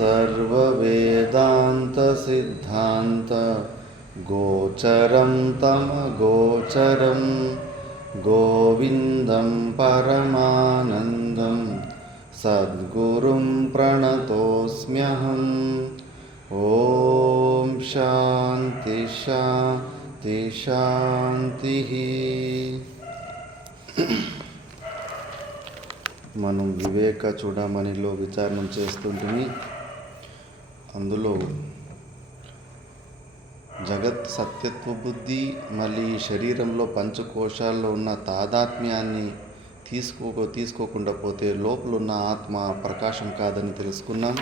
सर्ववेदान्तसिद्धान्त गोचरं तमगोचरं गोविन्दं परमानन्दं सद्गुरुं प्रणतोऽस्म्यहम्। ॐ शान्ति शान्ति शान्तिः। మనం వివేక చూడమనిలో విచారణ చేస్తుంటే అందులో జగత్ సత్యత్వ బుద్ధి మళ్ళీ శరీరంలో పంచకోశాల్లో ఉన్న తాదాత్మ్యాన్ని తీసుకోకుండా పోతే లోపల ఉన్న ఆత్మ ప్రకాశం కాదని తెలుసుకున్నాం.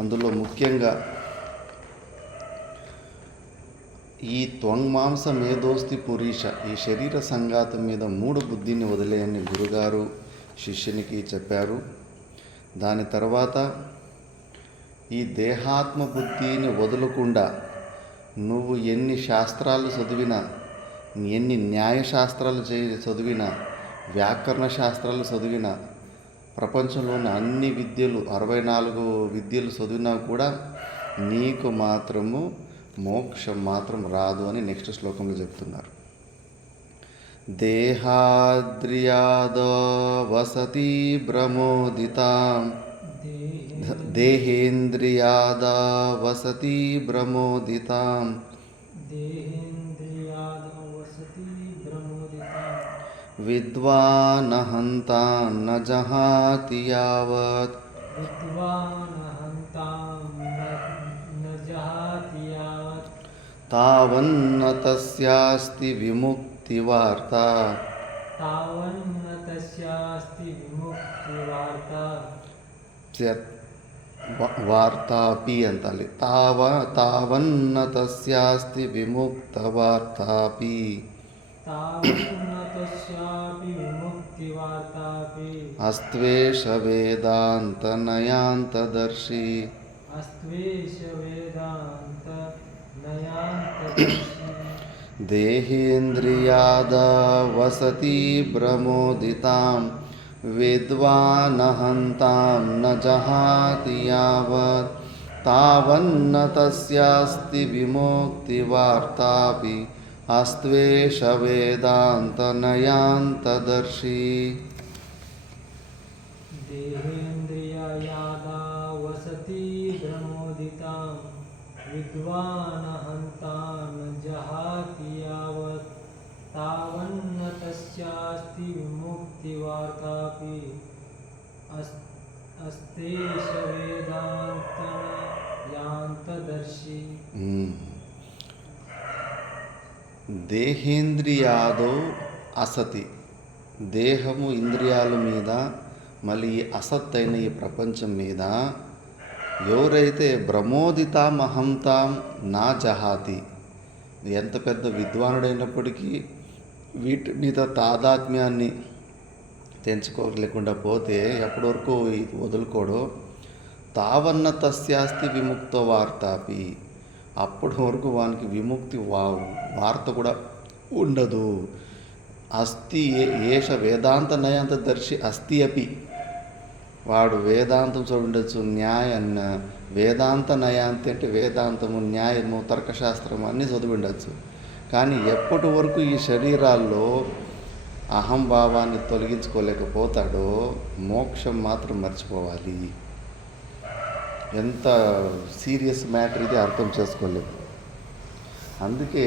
అందులో ముఖ్యంగా ఈ త్వంగ్మాంస మేధోస్తి పురీష ఈ శరీర సంఘాతం మీద 3 బుద్ధిని వదిలేయని గురుగారు శిష్యునికి చెప్పారు. దాని తర్వాత ఈ దేహాత్మ బుద్ధిని వదలకుండా నువ్వు ఎన్ని శాస్త్రాలు చదివినా, ఎన్ని న్యాయశాస్త్రాలు చదివినా, వ్యాకరణ శాస్త్రాలు చదివినా, ప్రపంచంలోని అన్ని విద్యలు 64 విద్యలు చదివినా కూడా నీకు మాత్రము మోక్షం మాత్రం రాదు అని నెక్స్ట్ శ్లోకంలో చెప్తున్నారు. దేహాద్రియాద వసతి భ్రమోదితాం దేహేంద్రియాద వసతి భ్రమోదితాం విద్వానహంతాం న జహాతి యావత్ తావన్న తస్యాస్తి విముక్తివార్తా వార్తాపి అంటాలి. తావన్న తస్యాస్తి విముక్తవార్తాపి అస్త్వేష వేదాంత నయాంతదర్శి దేహేంద్రియాద వసతి భ్రమోదితాం విద్వానహంతాం న జహాతి యావత్ తావన్న తస్యాస్తి విముక్తివార్తాపి అస్త్వేష వేదాంత నయాంతదర్శి. విద్వానహంతాం న జహాతి యావత్ తావన్న తస్యాస్తి విముక్తివార్తాపి అస్తేష వేదాంత యాంతదర్శి. దేహేంద్రియాదో అసతి దేహము ఇంద్రియాల మీద మళ్ళీ అసత్ అయిన ఈ ప్రపంచం మీద ఎవరైతే భ్రమోదితామహంతాం నా జహాతి ఎంత పెద్ద విద్వానుడైనప్పటికీ వీటి మీద తాదాత్మ్యాన్ని తెంచుకోలేకుండా పోతే ఎప్పటి వరకు వదులుకోడో తావన్న తస్యాస్తి విముక్త వార్తాపి అప్పటి వరకు వానికి విముక్తి వార్త కూడా ఉండదు. అస్తి ఏష వేదాంత నయాంత దర్శి అస్తి అపి వాడు వేదాంతం చదువుండొచ్చు, వేదాంత నయాంతి అంటే వేదాంతము, న్యాయము, తర్కశాస్త్రము అన్నీ చదివి ఉండొచ్చు. కానీ ఎప్పటి వరకు ఈ శరీరాల్లో అహంభావాన్ని తొలగించుకోలేకపోతాడో మోక్షం మాత్రం మర్చిపోవాలి. ఎంత సీరియస్ మ్యాటర్ ఇది అర్థం చేసుకోలేదు. అందుకే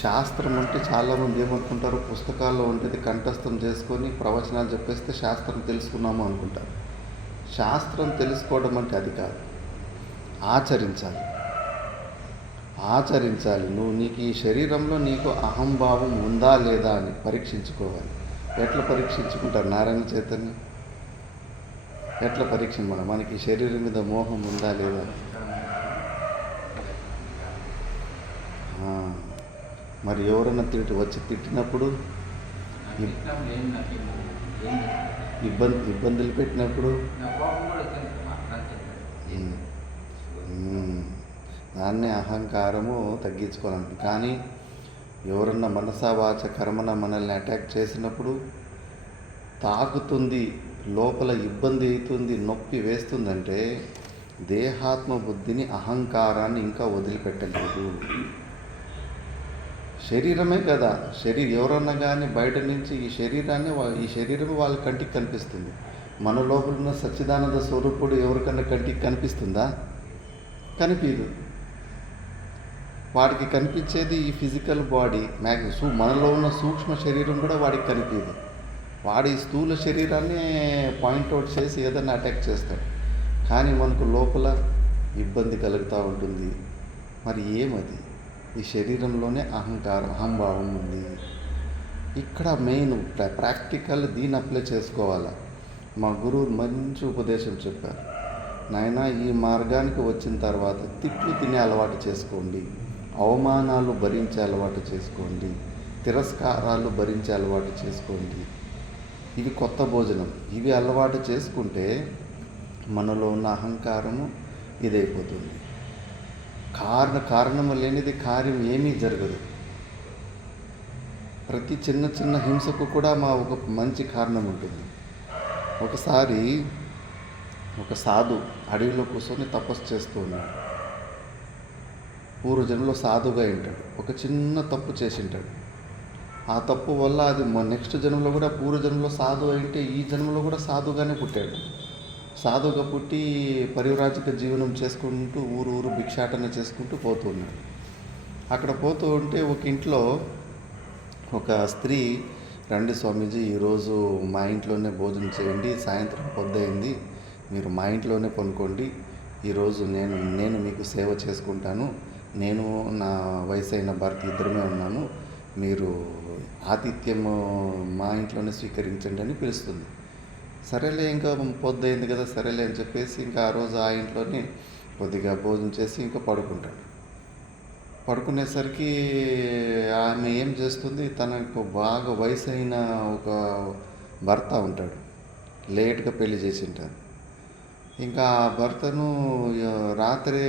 శాస్త్రం అంటే చాలామంది ఏమనుకుంటారు, పుస్తకాల్లో ఉంటుంది కంఠస్థం చేసుకొని ప్రవచనాలు చెప్పేస్తే శాస్త్రం తెలుసుకున్నాము అనుకుంటారు. శాస్త్రం తెలుసుకోవడం అంటే అది కాదు, ఆచరించాలి. నువ్వు నీకు ఈ శరీరంలో నీకు అహంభావం ఉందా లేదా అని పరీక్షించుకోవాలి. ఎట్లా పరీక్షించుకుంటారు? నారాయణ చైతన్య ఎట్లా పరీక్షించమని మనకి ఈ శరీరం మీద మోహం ఉందా లేదా? మరి ఎవరైనా తిట్టినప్పుడు ఇబ్బందులు పెట్టినప్పుడు దాన్నే అహంకారము తగ్గించుకోవాలంట. కానీ ఎవరన్నా మనసా వాచ కర్మన మనల్ని అటాక్ చేసినప్పుడు తాకుతుంది, లోపల ఇబ్బంది అవుతుంది, నొప్పి వేస్తుందంటే దేహాత్మ బుద్ధిని, అహంకారాన్ని ఇంకా వదిలిపెట్టలేదు. శరీరమే కదా, ఎవరన్నా కానీ బయట నుంచి ఈ శరీరాన్ని ఈ శరీరం వాళ్ళ కంటికి కనిపిస్తుంది. మన లోపల ఉన్న సచ్చిదానంద స్వరూపుడు ఎవరికన్నా కంటికి కనిపిస్తుందా? కనిపించదు. వాడికి కనిపించేది ఈ ఫిజికల్ బాడీ. మనలో ఉన్న సూక్ష్మ శరీరం కూడా వాడికి కనిపించదు. వాడి స్థూల శరీరాన్ని పాయింట్అవుట్ చేసి ఏదైనా అటాక్ చేస్తాడు. కానీ మనకు లోపల ఇబ్బంది కలుగుతూ ఉంటుంది. మరి ఏమది? ఈ శరీరంలోనే అహంభావం ఉంది. ఇక్కడ మెయిన్ ప్రాక్టికల్ దీన్ని అప్లై చేసుకోవాలా. మా గురువు మంచి ఉపదేశం చెప్పారు. నాయనా, ఈ మార్గానికి వచ్చిన తర్వాత తిట్లు తినే అలవాటు చేసుకోండి, అవమానాలు భరించే అలవాటు చేసుకోండి, తిరస్కారాలు భరించే అలవాటు చేసుకోండి. ఇవి కొత్త భోజనం. ఇవి అలవాటు చేసుకుంటే మనలో ఉన్న అహంకారము ఇదైపోతుంది. కారణము లేనిది కార్యం ఏమీ జరగదు. ప్రతి చిన్న చిన్న హింసకు కూడా ఒక మంచి కారణం ఉంటుంది. ఒకసారి ఒక సాధు అడవిలో కూర్చొని తపస్సు చేస్తూ ఉన్నాడు. పూర్వజన్మలో సాధుగా ఉంటాడు. ఒక చిన్న తప్పు చేసి ఉంటాడు. ఆ తప్పు వల్ల అది నెక్స్ట్ జన్మలో కూడా, పూర్వజన్మలో సాధు అంటే ఈ జన్మలో కూడా సాధుగానే పుట్టాడు. సాధుగా పుట్టి పరివ్రాజక జీవనం చేసుకుంటూ ఊరు భిక్షాటన చేసుకుంటూ పోతున్నాడు. అక్కడ పోతూ ఉంటే ఒక ఇంట్లో ఒక స్త్రీ, రండి స్వామీజీ, ఈరోజు మా ఇంట్లోనే భోజనం చేయండి, సాయంత్రం పొద్దయింది, మీరు మా ఇంట్లోనే పనుకోండి, ఈరోజు నేను మీకు సేవ చేసుకుంటాను, నేను నా వయసు అయిన భర్త ఇద్దరమే ఉన్నాను, మీరు ఆతిథ్యం మా ఇంట్లోనే స్వీకరించండి అని పిలుస్తుంది. సరేలే, ఇంకా పొద్దయింది కదా, సరేలే అని చెప్పేసి ఇంకా ఆ రోజు ఆ ఇంట్లోనే కొద్దిగా భోజనం చేసి ఇంకా పడుకుంటాడు. పడుకునేసరికి ఆమె ఏం చేస్తుంది, తనకు బాగా వయసు అయిన ఒక భర్త ఉంటాడు, లేట్గా పెళ్లి చేసి ఉంటారు. ఇంకా ఆ భర్తను రాత్రే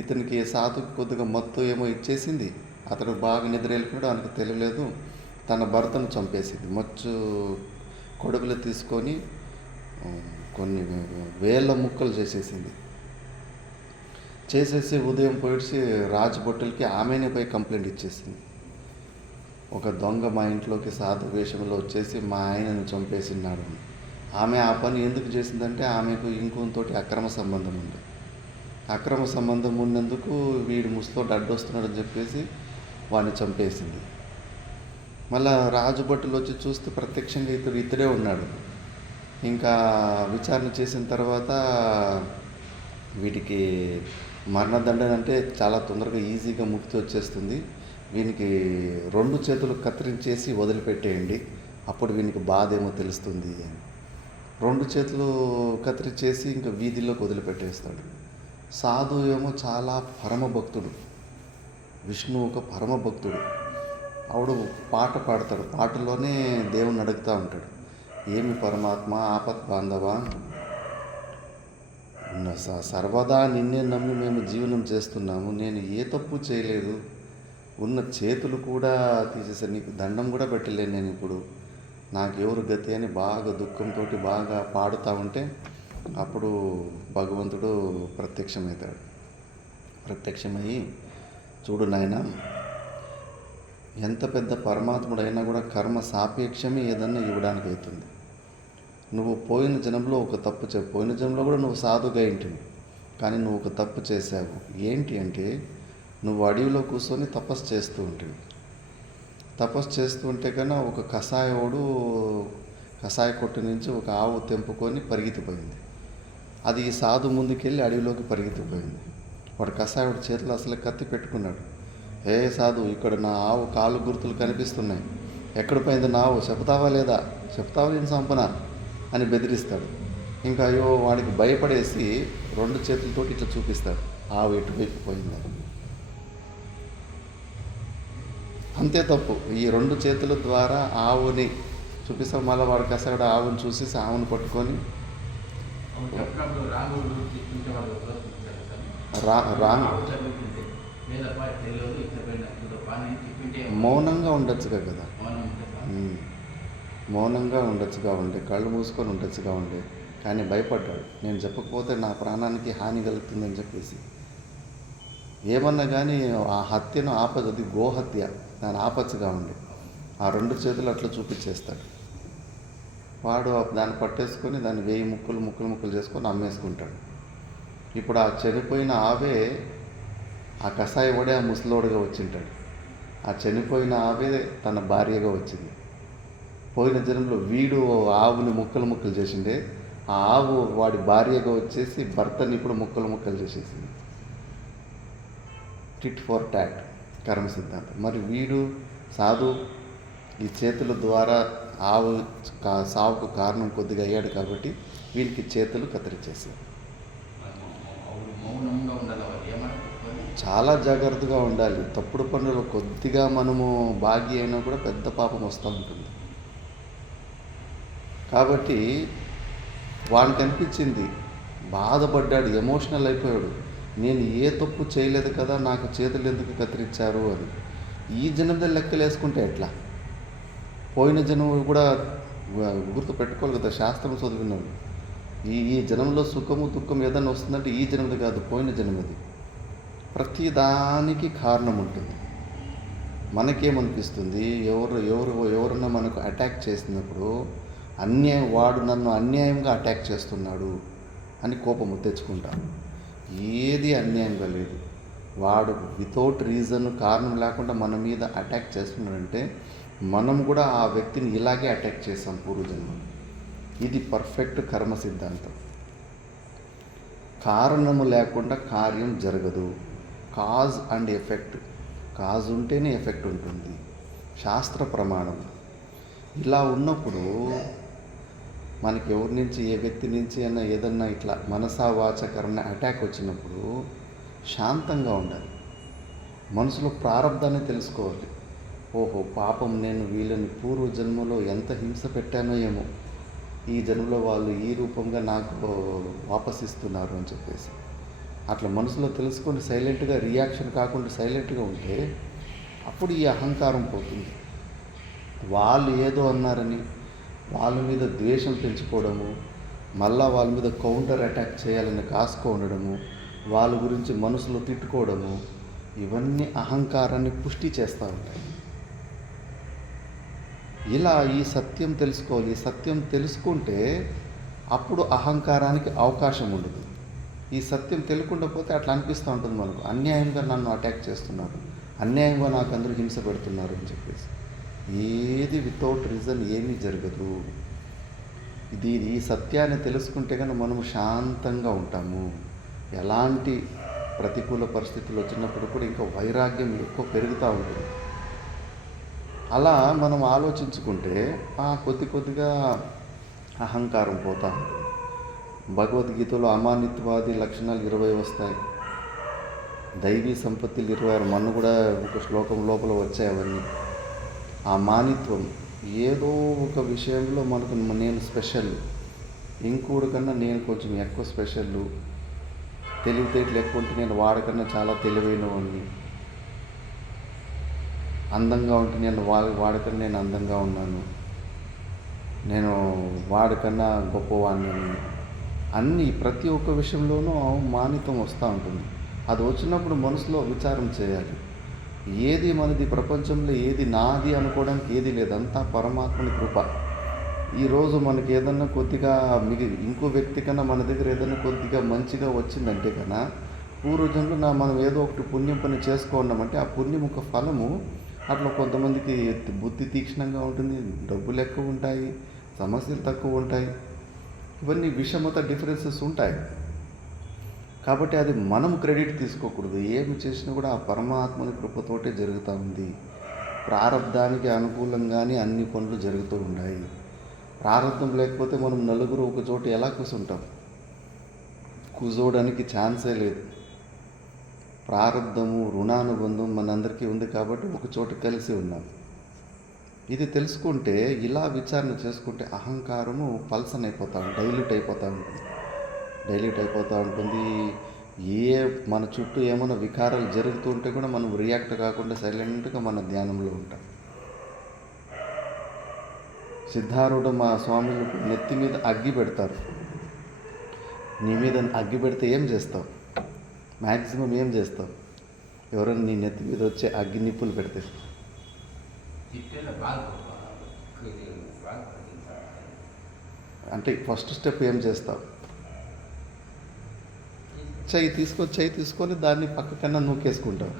ఇతనికి సాధుకు కొద్దిగా మత్తు ఏమో ఇచ్చేసింది. అతడు బాగా నిద్ర వెళ్ళిపోయాడు, ఆయనకు తెలియలేదు. తన భర్తను చంపేసింది. మచ్చు కొడుకులు తీసుకొని కొన్ని వేల ముక్కలు చేసేసింది. చేసేసి ఉదయం పోయిసి రాజభటులకి ఆమెనే పోయి కంప్లైంట్ ఇచ్చేసింది. ఒక దొంగ మా ఇంట్లోకి సాధు వేషంలో వచ్చేసి మా ఆయనను చంపేసినాడు. ఆమె ఆ పని ఎందుకు చేసిందంటే ఆమెకు ఇంకొంతోటి అక్రమ సంబంధం ఉంది. అక్రమ సంబంధం ఉన్నందుకు వీడు ముసలోడు అడ్డొస్తున్నాడని చెప్పేసి వాడిని చంపేసింది. మళ్ళా రాజుభటులు వచ్చి చూస్తే ప్రత్యక్షంగా ఇతడే ఉన్నాడు. ఇంకా విచారణ చేసిన తర్వాత వీటికి మరణదండన అంటే చాలా తొందరగా ఈజీగా ముక్తి వచ్చేస్తుంది, వీనికి 2 చేతులు కత్తిరించేసి వదిలిపెట్టేయండి, అప్పుడు వీనికి బాధ ఏమో తెలుస్తుంది అని. 2 చేతులు కత్తిరించేసి ఇంకా వీధిలోకి వదిలిపెట్టేస్తాడు. సాధు ఏమో చాలా పరమభక్తుడు, విష్ణు ఒక పరమభక్తుడు. ఆవిడ పాట పాడతాడు. పాటలోనే దేవుణ్ణి అడుగుతూ ఉంటాడు, ఏమి పరమాత్మ ఆపత్ బాంధవా, సర్వదా నిన్నే నమ్మి మేము జీవనం చేస్తున్నాము, నేను ఏ తప్పు చేయలేదు, ఉన్న చేతులు కూడా తీసేసా, నీకు దండం కూడా పెట్టలేను నేను ఇప్పుడు, నాకెవరు గతి అని బాగా దుఃఖంతో బాగా పాడుతూ ఉంటే అప్పుడు భగవంతుడు ప్రత్యక్షమవుతాడు. ప్రత్యక్షమయ్యి, చూడు నాయన, ఎంత పెద్ద పరమాత్ముడైనా కూడా కర్మ సాపేక్షమే ఏదన్నా ఇవ్వడానికి అవుతుంది. నువ్వు పోయిన జన్మలో ఒక తప్పు పోయిన జన్మలో కూడా నువ్వు సాధుగా ఇంటివి, కానీ నువ్వు ఒక తప్పు చేశావు. ఏంటి అంటే, నువ్వు అడవిలో కూర్చొని తపస్సు చేస్తూ ఉంటావు. తపస్సు చేస్తూ ఉంటే కన్నా ఒక కషాయ కొట్టు నుంచి ఒక ఆవు తెంపుకొని పరిగెత్తిపోయింది. అది ఈ సాధు ముందుకెళ్ళి అడవిలోకి పరిగెత్తిపోయింది. వాడు కషాయుడు చేతిలో అసలు కత్తి పెట్టుకున్నాడు. ఏ సాధు, ఇక్కడ నా ఆవు కాలు గుర్తులు కనిపిస్తున్నాయి, ఎక్కడ పోయింది నా ఆవు, చెప్తావా లేదా, చెప్తావా నేను చంపనా అని బెదిరిస్తాడు. ఇంకా అయ్యో వాడికి భయపడేసి 2 చేతులతో ఇట్లా చూపిస్తాడు, ఆవు ఎటువైపు పోయిందని. అంతే తప్పు. ఈ 2 చేతుల ద్వారా ఆవుని చూపిస్తాడు. మళ్ళీ వాడు కసాడు ఆవుని చూసి ఆవుని పట్టుకొని మౌనంగా ఉండొచ్చుగా మౌనంగా ఉండొచ్చుగా ఉండే, కళ్ళు మూసుకొని ఉండొచ్చుగా ఉండే, కానీ భయపడ్డాడు, నేను చెప్పకపోతే నా ప్రాణానికి హాని కలుగుతుందని చెప్పేసి. ఏమన్నా కానీ ఆ హత్యను ఆపదు, అది గోహత్య, దాన్ని ఆపచ్చుగా ఉండి ఆ 2 చేతులు అట్లా చూపించేస్తాడు. వాడు దాన్ని పట్టేసుకొని దాన్ని 1000 ముక్కలు చేసుకొని అమ్మేసుకుంటాడు. ఇప్పుడు ఆ చనిపోయిన ఆవే ఆ కషాయవాడే ఆ ముసలోడుగా వచ్చింటాడు. ఆ చనిపోయిన ఆవే తన భార్యగా వచ్చింది. పోయిన జన్మలో వీడు ఆవుని ముక్కలు చేసిండే, ఆ ఆవు వాడి భార్యగా వచ్చేసి భర్తని ఇప్పుడు ముక్కలు చేసేసింది. టిట్ ఫర్ టాట్ కర్మ సిద్ధాంతం. మరి వీడు సాధు ఈ చేతుల ద్వారా ఆవు సావుకు కారణం కొద్దిగా అయ్యాడు కాబట్టి వీరికి చేతులు కత్తిరించేసారు. మౌనంగా ఉండాలి, వాళ్ళు ఏమనుకుంటుంది. చాలా జాగ్రత్తగా ఉండాలి. తప్పుడు పనులు కొద్దిగా మనము బాగి అయినా కూడా పెద్ద పాపం వస్తూ ఉంటుంది. కాబట్టి వానికి అనిపించింది, బాధపడ్డాడు, ఎమోషనల్ అయిపోయాడు. నేను ఏ తప్పు చేయలేదు కదా, నాకు చేతులు ఎందుకు కత్తిరించారు అని. ఈ జన్మద లెక్కలు వేసుకుంటే ఎట్లా? పోయిన జన్మ కూడా గుర్తు పెట్టుకోవాలి కదా, శాస్త్రం చదివినాడు. ఈ జన్మలో సుఖము దుఃఖం ఏదైనా వస్తుందంటే ఈ జన్మది కాదు, పోయిన జన్మది. ప్రతి దానికి కారణం ఉంటుంది. మనకేమనిపిస్తుంది, ఎవరన్నా మనకు అటాక్ చేసినప్పుడు వాడు నన్ను అన్యాయంగా అటాక్ చేస్తున్నాడు అని కోపము తెచ్చుకుంటాం. ఏది అన్యాయంగా లేదు. వాడు వితౌట్ రీజన్, కారణం లేకుండా మన మీద అటాక్ చేస్తున్నాడంటే మనం కూడా ఆ వ్యక్తిని ఇలాగే అటాక్ చేస్తాం పూర్వజన్మలో. ఇది పర్ఫెక్ట్ కర్మ సిద్ధాంతం. కారణము లేకుండా కార్యం జరగదు. కాజ్ అండ్ ఎఫెక్ట్, కాజ్ ఉంటేనే ఎఫెక్ట్ ఉంటుంది, శాస్త్ర ప్రమాణం. ఇలా ఉన్నప్పుడు మనకి ఎవరి నుంచి, ఏ వ్యక్తి నుంచి అయినా ఏదన్నా ఇట్లా మనసా వాచకరణ అటాక్ వచ్చినప్పుడు శాంతంగా ఉండాలి. మనసులో ప్రారంధాన్ని తెలుసుకోవాలి. ఓహో పాపం, నేను వీళ్ళని పూర్వజన్మలో ఎంత హింస పెట్టానో ఏమో, ఈ జన్మలో వాళ్ళు ఈ రూపంగా నాకు వాపసిస్తున్నారు అని చెప్పేసి అట్లా మనసులో తెలుసుకొని సైలెంట్గా, రియాక్షన్ కాకుండా సైలెంట్గా ఉంటే అప్పుడు ఈ అహంకారం పోతుంది. వాళ్ళు ఏదో అన్నారని వాళ్ళ మీద ద్వేషం పెంచుకోవడము, మళ్ళా వాళ్ళ మీద కౌంటర్ అటాక్ చేయాలని కాసుకో ఉండడము, వాళ్ళ గురించి మనసులో తిట్టుకోవడము, ఇవన్నీ అహంకారాన్ని పుష్టి చేస్తూ ఉంటాయి. ఇలా ఈ సత్యం తెలుసుకోవాలి. ఈ సత్యం తెలుసుకుంటే అప్పుడు అహంకారానికి అవకాశం ఉండదు. ఈ సత్యం తెలియకుండా పోతే అట్లా అనిపిస్తూ ఉంటుంది మనకు, అన్యాయంగా నన్ను అటాక్ చేస్తున్నారు, అన్యాయంగా నాకు అందరూ హింస పెడుతున్నారు అని చెప్పేసి. ఏది వితౌట్ రీజన్ ఏమీ జరగదు. ఈ సత్యాన్ని తెలుసుకుంటే కనుక మనము శాంతంగా ఉంటాము. ఎలాంటి ప్రతికూల పరిస్థితులు వచ్చినప్పుడు కూడా ఇంకా వైరాగ్యం ఎక్కువ పెరుగుతూ ఉంటుంది. అలా మనం ఆలోచించుకుంటే కొద్దిగా అహంకారం పోతూ ఉంటుంది. భగవద్గీతలో అమానిత్వాది లక్షణాలు 20 వస్తాయి, దైవీ సంపత్తులు 26. మొన్న కూడా ఒక శ్లోకం లోపల వచ్చాయి అవన్నీ. ఆ మానిత్వం, ఏదో ఒక విషయంలో మనకు నేను స్పెషల్, ఇంకోటి కన్నా నేను కొంచెం ఎక్కువ స్పెషల్, తెలివితేటలు ఎక్కువ ఉంటే నేను వాడికన్నా చాలా తెలివైన వాడిని, అందంగా ఉంటే నేను వాడికన్నా నేను అందంగా ఉన్నాను, నేను వాడికన్నా గొప్పవాడిని అన్నీ ప్రతి ఒక్క విషయంలోనూ మానితం వస్తూ ఉంటుంది. అది వచ్చినప్పుడు మనసులో విచారం చేయాలి. ఏది మనది, ప్రపంచంలో ఏది నాది అనుకోవడానికి ఏది లేదు, అంతా పరమాత్మని కృప. ఈరోజు మనకి ఏదన్నా కొద్దిగా ఇంకో వ్యక్తి కన్నా మన దగ్గర ఏదైనా కొద్దిగా మంచిగా వచ్చిందంటే కన్నా పూర్వజన్మలో మనం ఏదో ఒకటి పుణ్యం పని చేసుకున్నామంటే ఆ పుణ్యం ఒక ఫలము. అట్లా కొంతమందికి బుద్ధి తీక్షణంగా ఉంటుంది, డబ్బులు ఎక్కువ ఉంటాయి, సమస్యలు తక్కువ ఉంటాయి, ఇవన్నీ విషమత డిఫరెన్సెస్ ఉంటాయి. కాబట్టి అది మనం క్రెడిట్ తీసుకోకూడదు. ఏమి చేసినా కూడా ఆ పరమాత్మని కృపతోటే జరుగుతూ ఉంది. ప్రారంధానికి అనుకూలంగానే అన్ని పనులు జరుగుతూ ఉన్నాయి. ప్రారంధం లేకపోతే మనం నలుగురు ఒక చోట ఎలా కూర్చుంటాం? కూర్చోవడానికి ఛాన్సే లేదు. ప్రారంధము, రుణానుబంధం మనందరికీ ఉంది కాబట్టి ఒక చోట కలిసి ఉన్నాం. ఇది తెలుసుకుంటే, ఇలా విచారణ చేసుకుంటే అహంకారము పల్సన్ అయిపోతాం, డైల్యూట్ అయిపోతూ ఉంటుంది. మన చుట్టూ ఏమైనా వికారాలు జరుగుతూ ఉంటే కూడా మనం రియాక్ట్ కాకుండా సైలెంట్గా మన ధ్యానంలో ఉంటాం. సిద్ధారూఢ మా స్వామిని నెత్తి మీద అగ్గి పెడతారు, నీ మీద అగ్గి పెడితే ఏం చేస్తావు? మ్యాక్సిమం ఏం చేస్తావు? ఎవరైనా నీ నెత్తి మీద వచ్చే అగ్గి నిప్పులు పెడితే అంటే ఫస్ట్ స్టెప్ ఏం చేస్తావు? చెయ్యి తీసుకొని దాన్ని పక్కకన్నా నూకేసుకుంటావు.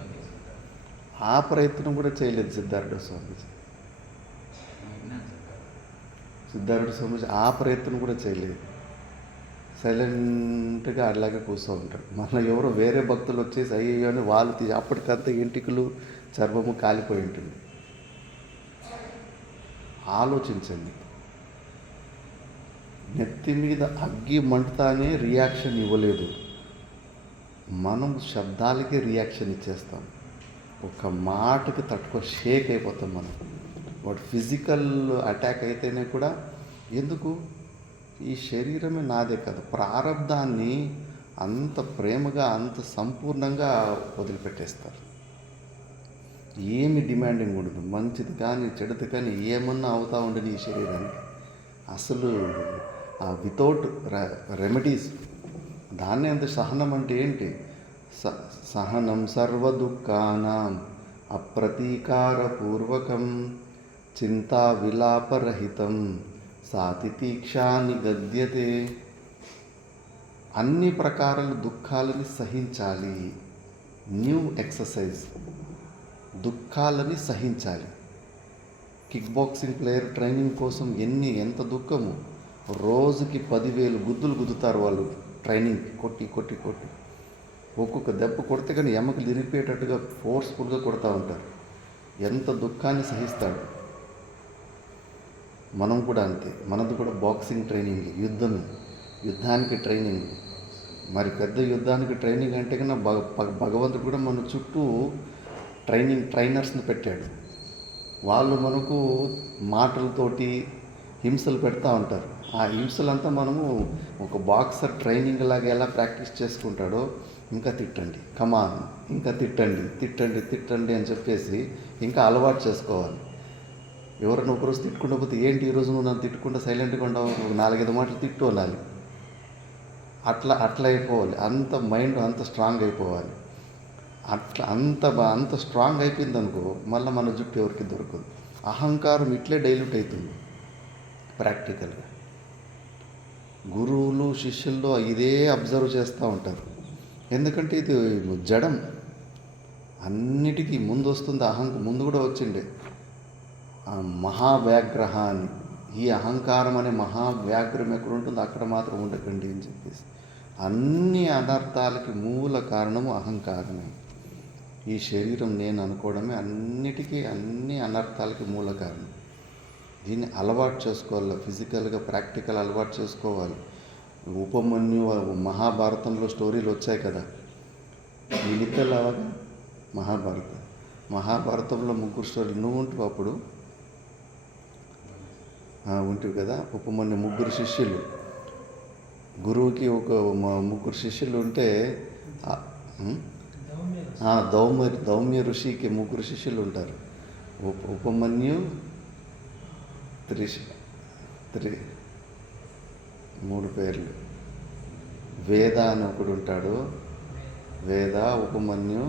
ఆ ప్రయత్నం కూడా చేయలేదు సిద్ధార్థ స్వామీజీ. ఆ ప్రయత్నం కూడా చేయలేదు. సైలెంట్గా అలాగే కూర్చో ఉంటాడు. మళ్ళీ ఎవరో వేరే భక్తులు వచ్చేసి అయ్యో అని వాళ్ళు అప్పటికంతా ఎంటికలు చర్మము కాలిపోయి ఉంటుంది. ఆలోచించండి, నెత్తి మీద అగ్గి మంటతానే రియాక్షన్ ఇవ్వలేదు, మనం శబ్దాలకే రియాక్షన్ ఇచ్చేస్తాం. ఒక మాటకి షేక్ అయిపోతాం మనం. వాడు ఫిజికల్ అటాక్ అయితేనే కూడా ఎందుకు? ఈ శరీరమే నాదే కదా, ప్రారంధాన్ని అంత ప్రేమగా అంత సంపూర్ణంగా వదిలిపెట్టేస్తారు. ఏమి డిమాండింగ్ ఉండదు, మంచిది కానీ చెడుది కానీ ఏమన్నా అవుతూ ఉండదు ఈ శరీరానికి. అసలు వితౌట్ రెమెడీస్. దాన్నే అంత సహనం అంటే ఏంటి? సహనం సర్వదుఃఖానాం అప్రతీకారపూర్వకం చింతా విలాపరహితం సాతితీక్షా నిగద్యతే. అన్ని ప్రకారాల దుఃఖాలని సహించాలి. న్యూ ఎక్సర్సైజ్, దుఃఖాలని సహించాలి. కిక్ బాక్సింగ్ ప్లేయర్ ట్రైనింగ్ కోసం ఎంత దుఃఖము. రోజుకి 10,000 గుద్దులు గుద్దుతారు వాళ్ళు ట్రైనింగ్ కొట్టి కొట్టి కొట్టి. ఒక్కొక్క దెబ్బ కొడితే కానీ ఎముకలు ఇరిగిపోయేటట్టుగా ఫోర్స్ఫుల్గా కొడతా ఉంటారు. ఎంత దుఃఖాన్ని సహిస్తాడు. మనం కూడా అంతే. మనది కూడా బాక్సింగ్ ట్రైనింగ్, యుద్ధానికి ట్రైనింగ్. మరి పెద్ద యుద్ధానికి ట్రైనింగ్ అంటే కన్నా భగవంతుడు కూడా మన చుట్టూ ట్రైనర్స్ని పెట్టాడు. వాళ్ళు మనకు మాటలతోటి హింసలు పెడతా ఉంటారు. ఆ హింసలంతా మనము ఒక బాక్సర్ ట్రైనింగ్ లాగా ఎలా ప్రాక్టీస్ చేసుకుంటాడో, ఇంకా తిట్టండి, కమాన్, ఇంకా తిట్టండి తిట్టండి తిట్టండి అని చెప్పేసి ఇంకా అలవాటు చేసుకోవాలి. ఎవరైనా ఒకరోజు తిట్టుకుంటూ పోతే ఏంటి ఈరోజు నువ్వు నన్ను తిట్టుకుంటూ సైలెంట్గా ఉండవు, 4-5 మాటలు తిట్టు అనాలి. అట్లా అయిపోవాలి. అంత మైండ్ అంత స్ట్రాంగ్ అయిపోవాలి. అంత స్ట్రాంగ్ అయిపోయింది అనుకో, మళ్ళీ మన జుట్టు ఎవరికి దొరకదు. అహంకారం ఇట్లే డైల్యూట్ అవుతుంది ప్రాక్టికల్గా. గురువులు శిష్యుల్లో ఇదే అబ్జర్వ్ చేస్తూ ఉంటారు. ఎందుకంటే ఇది జడం, అన్నిటికీ ముందు వస్తుంది. ముందు కూడా వచ్చిండే మహావ్యాగ్రహ అని. ఈ అహంకారం అనే మహావ్యాగ్రం ఎక్కడ ఉంటుందో అక్కడ మాత్రం ఉండకండి అని చెప్పేసి. అన్ని అనర్థాలకి మూల కారణము అహంకారమే. ఈ శరీరం నేను అనుకోవడమే అన్ని అనర్థాలకి మూల కారణం. దీన్ని అలవాటు చేసుకోవాలి. ఫిజికల్గా ప్రాక్టికల్ అలవాటు చేసుకోవాలి. ఉపమన్యు మహాభారతంలో స్టోరీలు వచ్చాయి కదా, వినితలాగా మహాభారతంలో 3 స్టోరీలు. నువ్వు ఉంటూ అప్పుడు ఉంటివి కదా. ఉపమన్యు 3 శిష్యులు, గురువుకి ఒక 3 శిష్యులు ఉంటే దౌమ్య ఋషికి 3 శిష్యులు ఉంటారు. ఉపమన్యు 3 పేర్లు. వేద అని ఒకడు ఉంటాడు. వేద, ఉపమన్యు,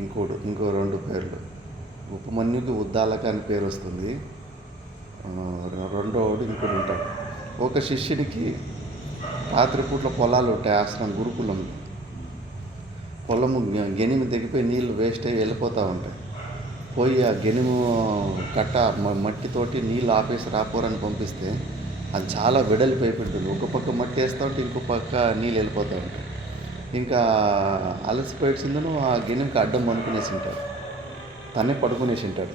ఇంకో 2 పేర్లు. ఉపమన్యుకి ఉద్దాలక అని పేరు వస్తుంది. రెండోడు ఇంకోటి ఉంటాడు. ఒక శిష్యుడికి రాత్రిపూట్ల పొలాలు ఉంటాయి, ఆశ్రమం గురుకులం. పొలము గెనిమి తెగిపోయి నీళ్ళు వేస్ట్ అయ్యి వెళ్ళిపోతూ ఉంటాయి. పోయి ఆ గెనుము కట్ట మట్టితోటి నీళ్ళు ఆపేసి రాపోరని పంపిస్తే అది చాలా వెడల్పైపోతుంది. ఒక పక్క మట్టి వేస్తూ ఉంటే ఇంకో పక్క నీళ్ళు వెళ్ళిపోతూ ఉంటాయి. ఇంకా అలసిపోయిసిందను ఆ గెనుముకి అడ్డం పడుకునేసి ఉంటాడు, తనే పడుకునేసి ఉంటాడు.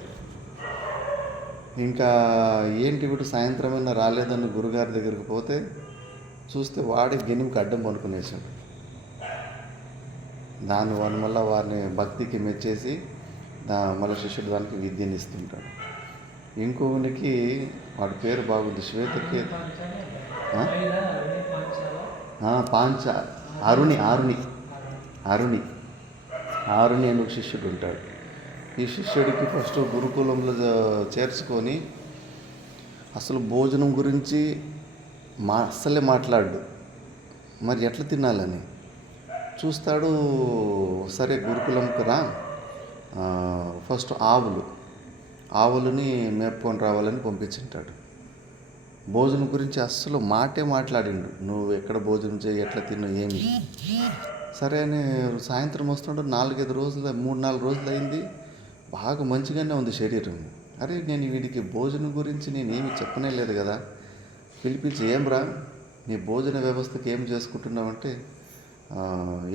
ఇంకా ఏంటి వీడు సాయంత్రమైనా రాలేదని గురుగారి దగ్గరికి పోతే చూస్తే వాడి గెనుముకి అడ్డం పడుకునేసాడు. దానివల్ల వారిని భక్తికి మెచ్చేసి మళ్ళీ శిష్యుడు దానికి విద్యను ఇస్తుంటాడు. ఇంకొకనికి వాడి పేరు బాగుంది, శ్వేతకి అరుణి అని ఒక శిష్యుడు ఉంటాడు. ఈ శిష్యుడికి ఫస్ట్ గురుకులంలో చేర్చుకొని అసలు భోజనం గురించి అస్సలే మాట్లాడు. మరి ఎట్లా తినాలని చూస్తాడు. సరే గురుకులంకి రా, ఫస్ట్ ఆవులని మేపుకొని రావాలని పంపించుంటాడు. భోజనం గురించి అస్సలు మాటే మాట్లాడిండు. నువ్వు ఎక్కడ భోజనం చేయి, ఎట్లా తిను, ఏమి. సరే అని సాయంత్రం వస్తుంటే 4-5 రోజులు 3-4 రోజులు అయింది. బాగా మంచిగానే ఉంది శరీరం. అరే నేను వీడికి భోజనం గురించి నేనేమి చెప్పనే లేదు కదా. పిలిపించి ఏమ్రా నీ భోజన వ్యవస్థకి ఏం చేసుకుంటున్నావంటే,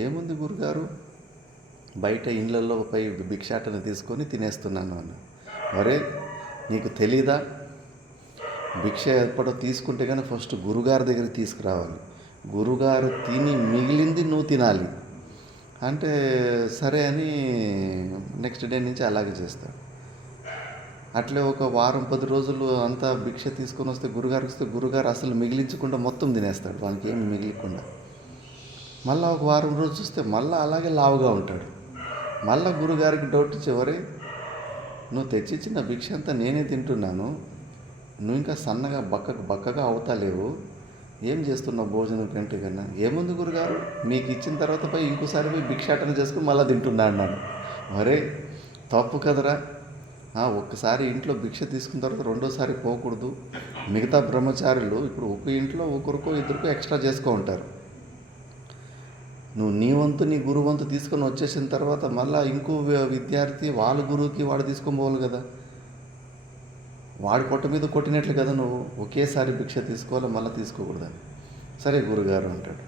ఏముంది గురుగారు, బయట ఇళ్ళల్లో పై భిక్షాటన తీసుకొని తినేస్తున్నాను అన్న. అరే నీకు తెలీదా, భిక్ష ఎప్పుడో తీసుకుంటే కానీ ఫస్ట్ గురుగారి దగ్గరికి తీసుకురావాలి. గురుగారు తిని మిగిలింది నువ్వు తినాలి అంటే సరే అని నెక్స్ట్ డే నుంచి అలాగే చేస్తాడు. అట్లే ఒక వారం 10 రోజులు అంతా భిక్ష తీసుకొని వస్తే గురుగారికి వస్తే గురుగారు అసలు మిగిలించకుండా మొత్తం తినేస్తాడు, వానికి ఏమి మిగిలికుండా. మళ్ళీ ఒక వారం రోజు చూస్తే మళ్ళీ అలాగే లావుగా ఉంటాడు. మళ్ళీ గురుగారికి డౌట్ ఇచ్చేవరే, నువ్వు తెచ్చిచ్చిన భిక్ష అంతా నేనే తింటున్నాను, నువ్వు ఇంకా సన్నగా బక్కగా అవుతాలేవు, ఏం చేస్తున్నావు భోజనం కంటే కన్నా. ఏముంది గురుగారు, మీకు ఇచ్చిన తర్వాత పోయి ఇంకోసారి పోయి భిక్షాటన చేసుకుని మళ్ళీ తింటున్నా అన్నాడు. మరే తప్పు కదరా, ఒక్కసారి ఇంట్లో భిక్ష తీసుకున్న తర్వాత రెండోసారి పోకూడదు. మిగతా బ్రహ్మచారులు ఇప్పుడు ఒక ఇంట్లో ఒకరికో ఇద్దరికో ఎక్స్ట్రా చేసుకో ఉంటారు. నువ్వు నీ వంతు నీ గురువు వంతు తీసుకొని వచ్చేసిన తర్వాత మళ్ళీ ఇంకో విద్యార్థి వాళ్ళ గురువుకి వాడు తీసుకొని పోవాలి కదా. వాడి పొట్ట మీద కొట్టినట్లు కదా నువ్వు ఒకేసారి భిక్ష తీసుకోవాలి, మళ్ళీ తీసుకోకూడదని. సరే గురుగారు అంటాడు.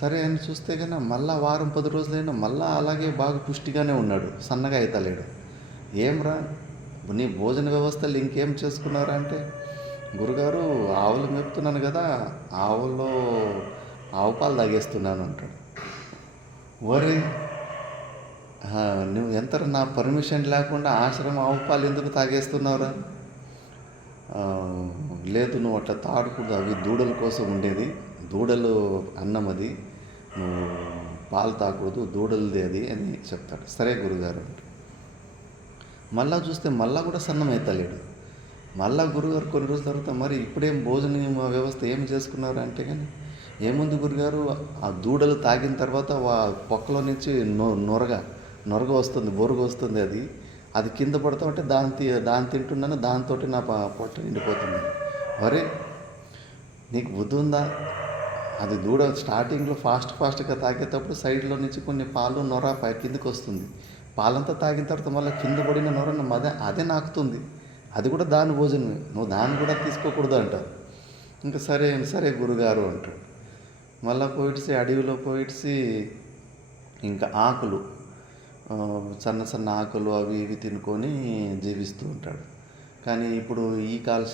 సరే అని చూస్తే కన్నా మళ్ళీ వారం 10 రోజులైనా మళ్ళీ అలాగే బాగా పుష్టిగానే ఉన్నాడు, సన్నగా అవుతలేడు. ఏమ్రా నీ భోజన వ్యవస్థలు ఇంకేం చేసుకున్నారా అంటే, గురుగారు ఆవులు మేపుతున్నాను కదా, ఆవుల్లో ఆవు పాలు తాగేస్తున్నాను అంటాడు. ఒరే నువ్వు ఎంత నా పర్మిషన్ లేకుండా ఆశ్రమం ఆవు పాలు ఎందుకు తాగేస్తున్నావురా? లేదు నువ్వు అట్లా తాగకూడదు, అవి దూడల కోసం ఉండేది, దూడలు అన్నం అది, నువ్వు పాలు తాగకూడదు, దూడలది అది అని చెప్తాడు. సరే గురుగారు అంటే మళ్ళా చూస్తే మళ్ళా కూడా సన్నం అవుతలేడు. మళ్ళా గురుగారు కొన్ని రోజుల తర్వాత మరి ఇప్పుడేం భోజన వ్యవస్థ ఏం చేసుకున్నారు అంటే కానీ, ఏముంది గురుగారు, ఆ దూడలు తాగిన తర్వాత పొక్కలో నుంచి నొరగ వస్తుంది, బొరుగు వస్తుంది, అది కింద పడుతూ ఉంటే దాన్ని తింటున్నాను, దాంతో నా పొట్ట నిండిపోతుంది. అరే నీకు బుద్ధి ఉందా, అది దూడ స్టార్టింగ్లో ఫాస్ట్గా తాగేటప్పుడు సైడ్లో నుంచి కొన్ని పాలు నొర కిందకి వస్తుంది, పాలంతా తాగిన తర్వాత మళ్ళీ కింద పడిన నొర అదే నాకుతుంది, అది కూడా దాని భోజనమే, నువ్వు దాన్ని కూడా తీసుకోకూడదు అంటావు. ఇంకా సరే గురుగారు అంటాడు. మళ్ళీ పోయిట్సి అడవిలో పోయిట్సి ఇంకా ఆకులు, సన్న ఆకులు అవి ఇవి తినుకొని జీవిస్తూ ఉంటాడు. కానీ ఇప్పుడు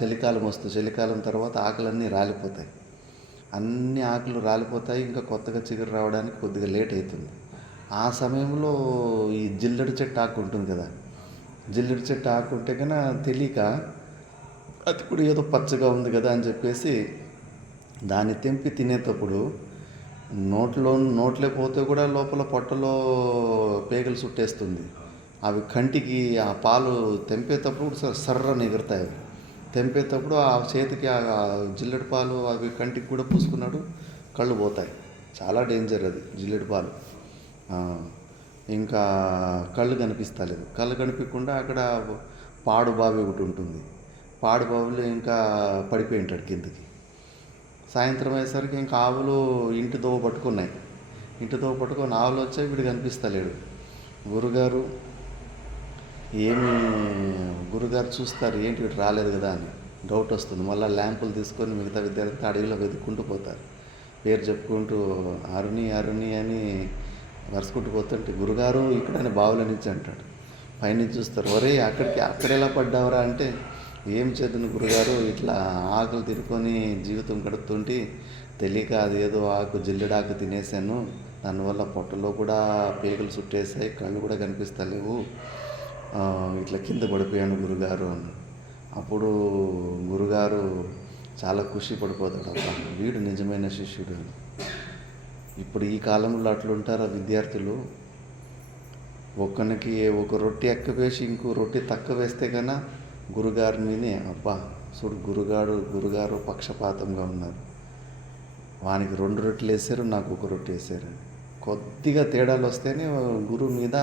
చలికాలం వస్తుంది, చలికాలం తర్వాత ఆకులన్నీ రాలిపోతాయి, అన్ని ఆకులు రాలిపోతాయి, ఇంకా కొత్తగా చిగురు రావడానికి కొద్దిగా లేట్ అవుతుంది. ఆ సమయంలో ఈ జిల్లెడు చెట్టు ఆకు ఉంటుంది కదా, జిల్లెడు చెట్టు ఆకు ఉంటే కన్నా తెలియక అది కూడా ఏదో పచ్చగా ఉంది కదా అని చెప్పేసి దాన్ని తెంపి తినేటప్పుడు నోట్లే పోతే కూడా లోపల పొట్టలో పేగలు చుట్టేస్తుంది. అవి కంటికి ఆ పాలు తెంపేటప్పుడు సర్రని ఎగురుతాయి. అవి తెంపేటప్పుడు ఆ చేతికి ఆ జిల్లెడు పాలు అవి కంటికి కూడా పూసుకున్నాడు, కళ్ళు పోతాయి. చాలా డేంజర్ అది జిల్లెడు పాలు. ఇంకా కళ్ళు కనిపిస్తలేదు, కళ్ళు కనిపించకుండా అక్కడ పాడు బావి ఒకటి ఉంటుంది, పాడు బావిలో ఇంకా పడిపోయి ఉంటాడు కిందకి. సాయంత్రం అయ్యేసరికి ఇంకా ఆవులు ఇంటి దోవ పట్టుకున్నాయి, ఆవులు వచ్చాయి, వీడు కనిపిస్తలేడు. గురుగారు చూస్తారు, ఏంటి వీడు రాలేదు కదా అని డౌట్ వస్తుంది. మళ్ళీ ల్యాంపులు తీసుకొని మిగతా విద్యార్థులు అడవిలో వెతుక్కుంటూ పోతారు, పేరు చెప్పుకుంటూ అరుణి అని వరుసకుంటూ పోతుంటే, గురుగారు ఇక్కడని బావుల నుంచి అంటాడు. పైనుంచి చూస్తారు, ఒరే అక్కడెలా పడ్డావరా అంటే, ఏం చేద్దును గురుగారు, ఇట్లా ఆకులు తినుకొని జీవితం గడుపుతుంటే తెలియక అదేదో జిల్లెడాకు తినేసాను, దానివల్ల పొట్టలో కూడా పేగులు చుట్టేసాయి, కళ్ళు కూడా కనిపిస్తలేవు, ఇట్లా కింద పడిపోయాను గురుగారు అని. అప్పుడు గురుగారు చాలా ఖుషి పడిపోతాడు, అబ్బా వీడు నిజమైన శిష్యుడు. ఇప్పుడు ఈ కాలంలో అట్లుంటారు విద్యార్థులు, ఒక రొట్టె ఎక్కువ వేసి ఇంకో రొట్టె తక్కువ వేస్తే కన్నా గురుగారి మీదే అబ్బా చూడు గురుగారు పక్షపాతంగా ఉన్నారు. వానికి 2 రొట్టెలు వేసారు, నాకు 1 రొట్టె వేసారు. కొద్దిగా తేడాలు వస్తేనే గురువు మీద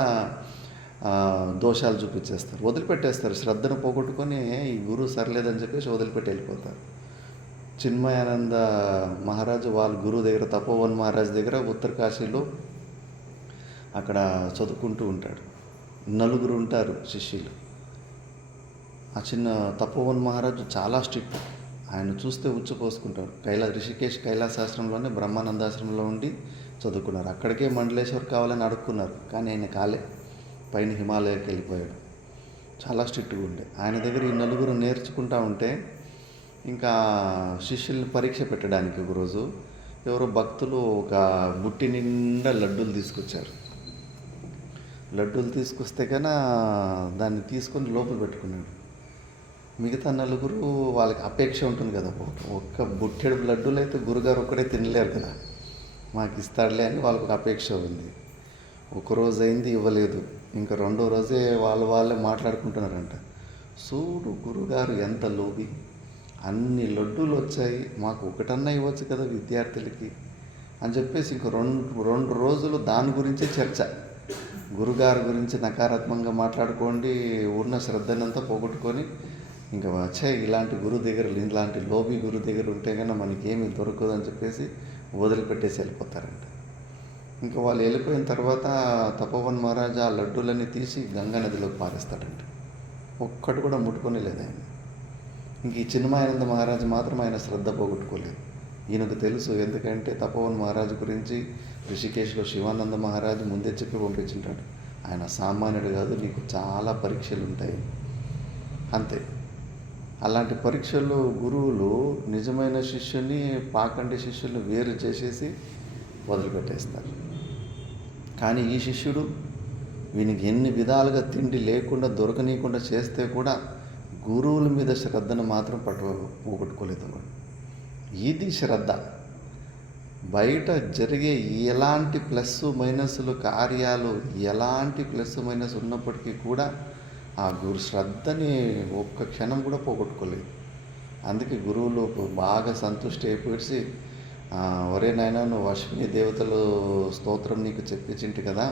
దోషాలు చూపించేస్తారు, వదిలిపెట్టేస్తారు. శ్రద్ధను పోగొట్టుకొని ఈ గురువు సరిలేదని చెప్పేసి వదిలిపెట్టి వెళ్ళిపోతారు. చిన్మయానంద మహారాజు వాళ్ళ గురువు దగ్గర, తపోవన్ మహారాజ్ దగ్గర ఉత్తరకాశీలో అక్కడ చదువుకుంటూ ఉంటాడు. 4 ఉంటారు శిష్యులు. ఆ చిన్న తపోవన్ మహారాజు చాలా స్ట్రిక్ట్. ఆయన చూస్తే ఉచ్చిపోసుకుంటాడు. రిషికేశ్ కైలాసాశ్రమంలోనే బ్రహ్మానందాశ్రమంలో ఉండి చదువుకున్నారు. అక్కడికే మండలేశ్వర్ కావాలని అడుక్కున్నారు, కానీ ఆయన కాలే, పైన హిమాలయాకి వెళ్ళిపోయాడు. చాలా స్ట్రిక్ట్గా ఉండే ఆయన దగ్గర ఈ 4 నేర్చుకుంటూ ఉంటే, ఇంకా శిష్యుల్ని పరీక్ష పెట్టడానికి ఒకరోజు ఎవరో భక్తులు ఒక బుట్టి నిండా లడ్డూలు తీసుకొచ్చారు. లడ్డూలు తీసుకొస్తే కన్నా దాన్ని తీసుకొని లోపల పెట్టుకున్నాడు. మిగతా 4 వాళ్ళకి అపేక్ష ఉంటుంది కదా, ఒక్క బుట్టెడు లడ్డూలు అయితే గురుగారు ఒక్కడే తినలేరు కదా, మాకు ఇస్తాడులే అని వాళ్ళకు ఒక అపేక్ష ఉంది. ఒకరోజు అయింది, ఇవ్వలేదు. ఇంకా 2వ రోజే వాళ్ళే మాట్లాడుకుంటున్నారంట, చూడు గురుగారు ఎంత లోబి, అన్ని లడ్డూలు వచ్చాయి, మాకు ఒకటన్నా ఇవ్వచ్చు కదా విద్యార్థులకి అని చెప్పేసి ఇంక 2 రోజులు దాని గురించే చర్చ. గురుగారు గురించి నకారాత్మకంగా మాట్లాడుకోండి, ఉన్న శ్రద్ధనంతా పోగొట్టుకొని ఇంకా వచ్చాయి. ఇలాంటి ఇలాంటి లోబీ గురు దగ్గర ఉంటే కన్నా మనకేమీ దొరకదు అని చెప్పేసి వదిలిపెట్టేసి వెళ్ళిపోతారంట. ఇంకా వాళ్ళు వెళ్ళిపోయిన తర్వాత తపోవన్ మహారాజు ఆ లడ్డూలన్నీ తీసి గంగా నదిలోకి పారేస్తాడంట. ఒక్కటి కూడా ముట్టుకొని లేదు ఆయన. ఇంక ఈ చిన్మయానంద మహారాజు మాత్రం ఆయన శ్రద్ధ పోగొట్టుకోలేదు. ఈయనకు తెలుసు, ఎందుకంటే తపోవన్ మహారాజు గురించి ఋషికేశ్లో శివానంద మహారాజు ముందే చెప్పి పంపించుంటాడు, ఆయన సామాన్యుడు కాదు, నీకు చాలా పరీక్షలు ఉంటాయి అంతే. అలాంటి పరీక్షల్లో గురువులు నిజమైన శిష్యుని పాకండి శిష్యుల్ని వేరు చేసేసి వదిలిపెట్టేస్తారు. కానీ ఈ శిష్యుడు వీనికి ఎన్ని విధాలుగా తిండి లేకుండా దొరకనీయకుండా చేస్తే కూడా గురువుల మీద శ్రద్ధను మాత్రం పోగొట్టుకోలేదు. ఇది శ్రద్ధ. బయట జరిగే ఎలాంటి ప్లస్ మైనస్లు కార్యాలు, ఎలాంటి ప్లస్ మైనస్ ఉన్నప్పటికీ కూడా ఆ గురు శ్రద్ధని ఒక్క క్షణం కూడా పోగొట్టుకోలేదు. అందుకే గురువులు బాగా సంతుష్టి అయిపోయి, ఒరే నాయన, నువ్వు అశ్విని దేవతలు స్తోత్రం నీకు చెప్పించింటి కదా,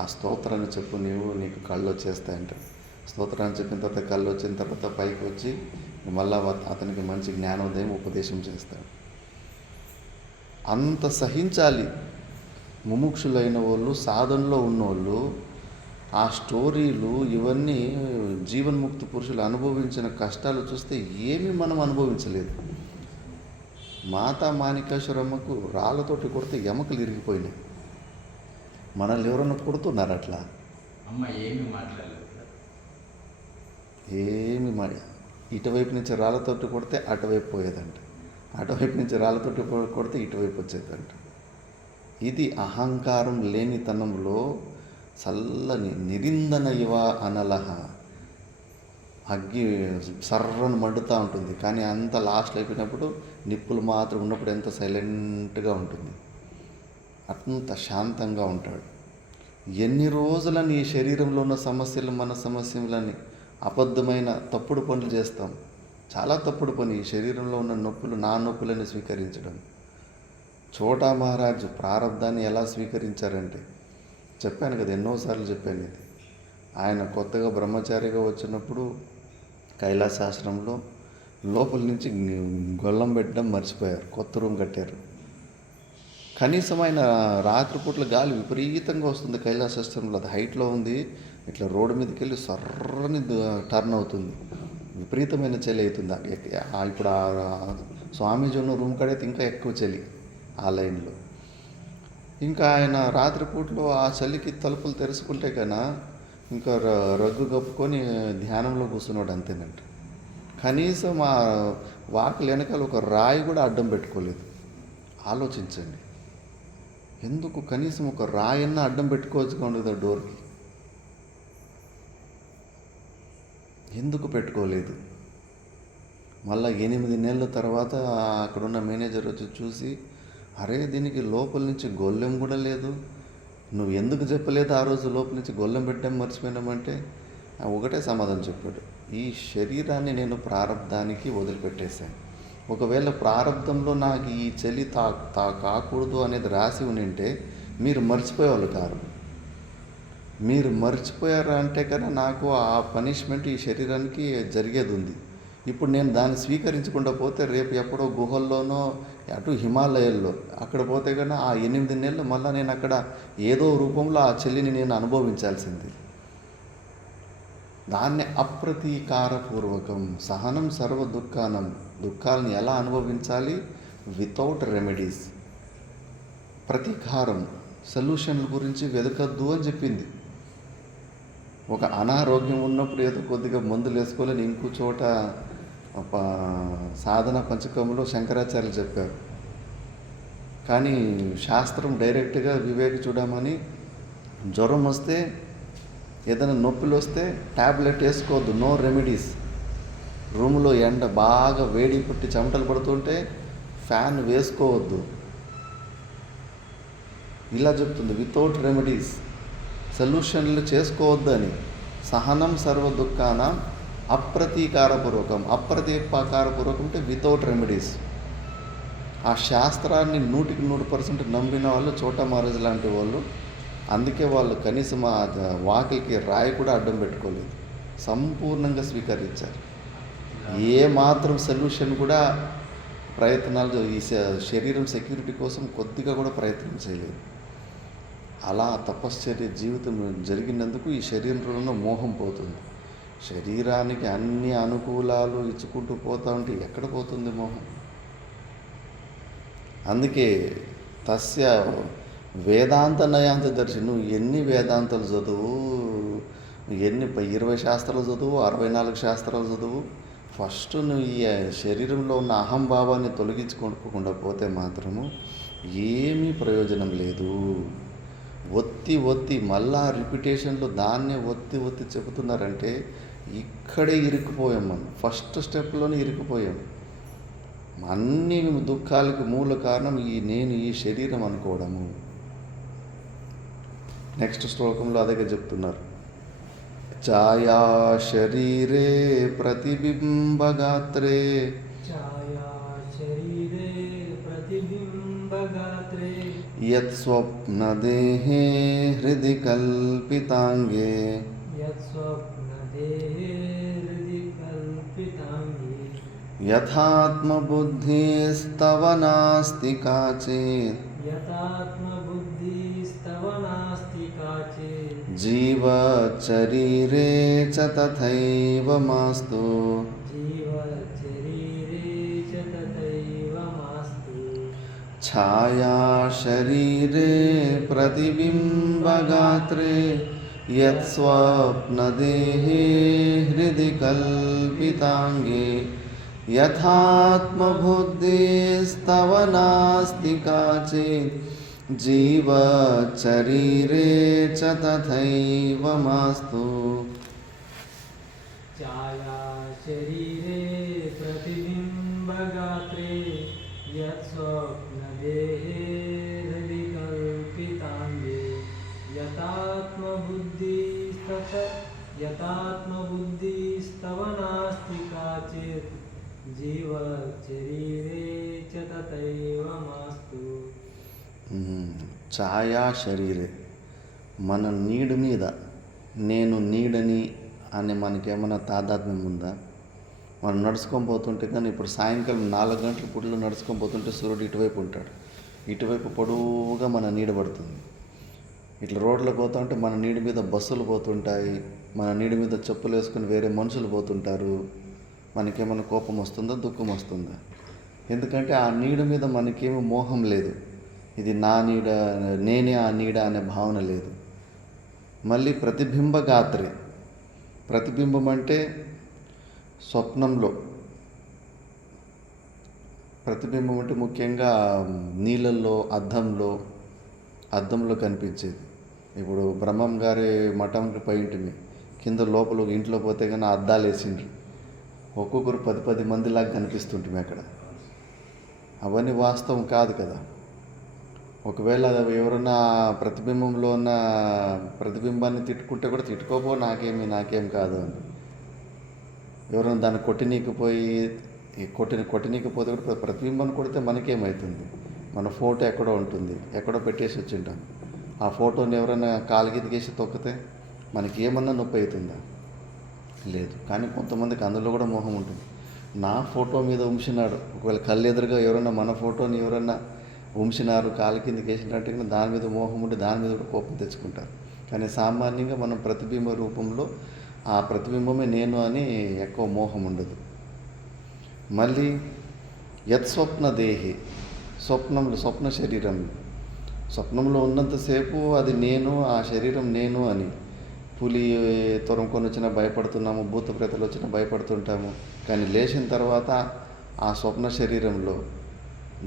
ఆ స్తోత్రాన్ని చెప్పు, నీకు కళ్ళు వచ్చేస్తాయంట. స్తోత్రాన్ని చెప్పిన తర్వాత కళ్ళు వచ్చిన తర్వాత పైకి వచ్చి మళ్ళా అతనికి మంచి జ్ఞానోదయం ఉపదేశం చేస్తాడు. అంత సహించాలి. ముముక్షులైన వాళ్ళు, సాధనలో ఉన్నోళ్ళు ఆ స్టోరీలు ఇవన్నీ జీవన్ముక్తి పురుషులు అనుభవించిన కష్టాలు చూస్తే ఏమీ మనం అనుభవించలేదు. మాతా మాణికేశ్వరమ్మకు రాళ్ళతోటి కొడితే ఎముకలు ఇరిగిపోయినాయి. మనల్ని ఎవరన్నా కొడుతున్నారు అట్లా? అమ్మ ఏమి మాట్లాడలేదు. ఇటువైపు నుంచి రాళ్ళతోటి కొడితే అటువైపు పోయేదంట, అటువైపు నుంచి రాళ్ళతోటి కొడితే ఇటువైపు వచ్చేదంట. ఇది అహంకారం లేనితనంలో చల్లని నిరిందన ఇవ అనలహ. అగ్గి సర్రను మండుతూ ఉంటుంది, కానీ అంత లాస్ట్లో అయిపోయినప్పుడు నిప్పులు మాత్రం ఉన్నప్పుడు ఎంత సైలెంట్గా ఉంటుంది, అంత శాంతంగా ఉంటాడు. ఎన్ని రోజులని ఈ శరీరంలో ఉన్న సమస్యలు, మన సమస్యలని అబద్ధమైన తప్పుడు పనులు చేస్తాం. చాలా తప్పుడు పని ఈ శరీరంలో ఉన్న నొప్పులు నా నొప్పులని స్వీకరించడం. ఛోటా మహారాజు ప్రారంధాన్ని ఎలా స్వీకరించారంటే, చెప్పాను కదా, ఎన్నోసార్లు చెప్పాను ఇది. ఆయన కొత్తగా బ్రహ్మచారిగా వచ్చినప్పుడు కైలాసాశ్రమంలో లోపల నుంచి గొల్లం పెట్టడం మర్చిపోయారు, కొత్త రూమ్ కట్టారు. కనీసం ఆయన రాత్రిపూట్ల గాలి విపరీతంగా వస్తుంది కైలాసాశ్రమంలో, అది హైట్లో ఉంది, ఇట్లా రోడ్డు మీదకి వెళ్ళి సర్రని టర్న్ అవుతుంది, విపరీతమైన చలి అవుతుంది. ఇప్పుడు స్వామీజీ ఉన్న రూమ్ కాడైతే ఇంకా ఎక్కువ చలి ఆ లైన్లో. ఇంకా ఆయన రాత్రిపూట్లో ఆ చలికి తలుపులు తెరుచుకుంటే కన్నా ఇంకా రగ్గు కప్పుకొని ధ్యానంలో కూర్చున్నాడు అంతేనంట. కనీసం ఆ వాకిలి వెనకాల ఒక రాయి కూడా అడ్డం పెట్టుకోలేదు. ఆలోచించండి, ఎందుకు కనీసం ఒక రాయన్నా అడ్డం పెట్టుకోవచ్చు ఉండదు డోర్కి, ఎందుకు పెట్టుకోలేదు? మళ్ళీ 8 నెలల తర్వాత అక్కడున్న మేనేజర్ వచ్చి చూసి, అరే దీనికి లోపల నుంచి గొల్లెం కూడా లేదు, నువ్వు ఎందుకు చెప్పలేదు ఆ రోజు లోపల నుంచి గొల్లెం పెట్టాం మర్చిపోయినామంటే ఒకటే సమాధానం చెప్పాడు, ఈ శరీరాన్ని నేను ప్రారంధానికి వదిలిపెట్టేశాను. ఒకవేళ ప్రారంధంలో నాకు ఈ చలి కాకూడదు అనేది రాసి ఉంటే మీరు మర్చిపోయేవాళ్ళు కాదు. మీరు మర్చిపోయారు అంటే కదా నాకు ఆ పనిష్మెంట్ ఈ శరీరానికి జరిగేది ఉంది. ఇప్పుడు నేను దాన్ని స్వీకరించకుండా పోతే రేపు ఎప్పుడో గుహల్లోనో అటు హిమాలయాల్లో అక్కడ పోతే కన్నా ఆ 8 నెలలు మళ్ళీ నేను అక్కడ ఏదో రూపంలో ఆ చలిని నేను అనుభవించాల్సింది. దాన్ని అప్రతీకారపూర్వకం సహనం సర్వ దుఃఖానం, దుఃఖాలను ఎలా అనుభవించాలి? Without remedies. ప్రతీకారం, సొల్యూషన్ల గురించి వెతకద్దు అని చెప్పింది. ఒక అనారోగ్యం ఉన్నప్పుడు ఏదో కొద్దిగా మందులు వేసుకోవాలని ఇంకో చోట సాధన పంచకంలో శంకరాచార్యులు చెప్పారు. కానీ శాస్త్రం డైరెక్ట్గా వివేక చూడమని జ్వరం వస్తే ఏదైనా నొప్పులు వస్తే ట్యాబ్లెట్ వేసుకోవద్దు, నో రెమెడీస్. రూమ్లో ఎండ బాగా వేడి పుట్టి చెమటలు పడుతుంటే ఫ్యాన్ వేసుకోవద్దు, ఇలా చెప్తుంది. వితౌట్ రెమెడీస్, సొల్యూషన్లు చేసుకోవద్దని. సహనం సర్వ దుఃఖానం అప్రతీకారపూర్వకం. అప్రతీకారపూర్వకం అంటే వితౌట్ రెమెడీస్. ఆ శాస్త్రాన్ని 100% నమ్మిన వాళ్ళు చోటా మహారాజ్ లాంటి వాళ్ళు. అందుకే వాళ్ళు కనీసం ఆ వాకిలికి రాయి కూడా అడ్డం పెట్టుకోలేదు, సంపూర్ణంగా స్వీకరించారు. ఏ మాత్రం సొల్యూషన్ కూడా ప్రయత్నాలు ఈ శరీరం సెక్యూరిటీ కోసం కొద్దిగా కూడా ప్రయత్నం చేయలేదు. అలా తపశ్చర్య జీవితం జరిగినందుకు ఈ శరీరంలో మోహం పోతుంది. శరీరానికి అన్ని అనుకూలాలు ఇచ్చుకుంటూ పోతా ఉంటే ఎక్కడ పోతుంది మోహం? అందుకే తస్య వేదాంత నయాంత దర్శి. నువ్వు ఎన్ని వేదాంతాలు చదువు, ఎన్ని 20 శాస్త్రాలు చదువు, 64 శాస్త్రాలు చదువు, ఫస్ట్ నువ్వు ఈ శరీరంలో ఉన్న అహంభావాన్ని తొలగించుకోకుండా పోతే మాత్రము ఏమీ ప్రయోజనం లేదు. ఒత్తి మళ్ళా రిపిటేషన్లో దాన్నే ఒత్తి చెబుతున్నారంటే ఇక్కడే ఇరుక్కుపోయాం. మనం ఫస్ట్ స్టెప్లోనే ఇరుక్కుపోయాం. అన్ని దుఃఖాలకు మూల కారణం నేను ఈ శరీరం అనుకోవడము. నెక్స్ట్ శ్లోకంలో అదే చెప్తున్నారు. ఛాయా శరీరే ప్రతిబింబగాత్రే ఛాయా శరీరే ప్రతిబింబగాత్రే యత్ స్వప్నదేహే హృది కల్పితాంగే యత్ స్వప్నదేహే హృది కల్పితాంగే యథాత్మబుద్ధిస్తవ నాస్తి కాచిత్ యథాత్మబుద్ధిస్తవ నాస్తి కాచిత్ జీవశరీరే చ తథైవ మాస్తు జీవశరీరే చ తథైవ మాస్తు ఛాయా శరీరే ప్రతిబింబగాత్రే యత్ స్వప్నదేహే హృది కల్పితాంగే యథాత్మబుద్ధిస్తవ నాస్తి కాచిత్ జీవశరీరే చ తథైవ మాస్తు. ఛాయా శరీరే ప్రతిబింబగాత్రే యత్ స్వప్నదేహే హృది కల్పితాంగే యథాత్మబుద్ధిస్తవ నాస్తి కాచిత్ జీవశరీరే చ తథైవ మాస్తు. ఛాయా శరీరే, మన నీడు మీద నేను నీడని అని మనకేమైనా తాదాత్మ్యం ఉందా? మనం నడుచుకొని పోతుంటే కానీ ఇప్పుడు సాయంకాలం 4 గంటల పుట్లో నడుచుకొని పోతుంటే సూర్యుడు ఇటువైపు ఉంటాడు, ఇటువైపు పొడవుగా మన నీడ పడుతుంది. ఇట్లా రోడ్లో పోతూ ఉంటే మన నీడి మీద బస్సులు పోతుంటాయి, మన నీడి మీద చెప్పులు వేసుకొని వేరే మనుషులు పోతుంటారు. మనకేమైనా కోపం వస్తుందా, దుఃఖం వస్తుందా? ఎందుకంటే ఆ నీడ మీద మనకేమీ మోహం లేదు. ఇది నా నీడ, నేనే ఆ నీడ అనే భావన లేదు. మళ్ళీ ప్రతిబింబగాత్రే, ప్రతిబింబం అంటే స్వప్నంలో, ప్రతిబింబం అంటే ముఖ్యంగా నీళ్ళల్లో, అద్దంలో కనిపించేది. ఇప్పుడు బ్రహ్మం గారి మఠంకి పోయింటిమి, కింద లోపల ఇంట్లో పోతే కానీ అద్దాలు వేసిండ్రు, ఒక్కొక్కరు 10 మందిలాగా కనిపిస్తుంటుంది అక్కడ. అవన్నీ వాస్తవం కాదు కదా. ఒకవేళ ఎవరన్నా ప్రతిబింబంలో ఉన్న ప్రతిబింబాన్ని తిట్టుకుంటే కూడా తిట్టుకోపో, నాకేం కాదు అని. ఎవరైనా దాన్ని కొట్టినీకపోయి కొట్టినీకపోతే కూడా ప్రతిబింబం కొడితే మనకేమవుతుంది? మన ఫోటో ఎక్కడో ఉంటుంది, ఎక్కడో పెట్టేసి వచ్చింటాం. ఆ ఫోటోని ఎవరైనా కాలు గిదిగేసి తొక్కితే మనకి ఏమన్నా నొప్పి అవుతుందా? లేదు. కానీ కొంతమందికి అందులో కూడా మోహం ఉంటుంది. నా ఫోటో మీద ఉంచినాడు, ఒకవేళ కళ్ళు ఎదురుగా ఎవరైనా మన ఫోటోని ఎవరైనా ఉంచినారు, కాలు కిందకి వేసినట్టుగా దాని మీద మోహం ఉండి దాని మీద కూడా కోపం తెచ్చుకుంటారు. కానీ సామాన్యంగా మనం ప్రతిబింబ రూపంలో ఆ ప్రతిబింబమే నేను అని ఎక్కువ మోహం ఉండదు. మళ్ళీ యత్స్వప్న దేహి, స్వప్న శరీరం, స్వప్నంలో ఉన్నంతసేపు అది నేను, ఆ శరీరం నేను అని. పులి తొరంకొని వచ్చినా భయపడుతున్నాము, భూత ప్రేతలు వచ్చినా భయపడుతుంటాము. కానీ లేచిన తర్వాత ఆ స్వప్న శరీరంలో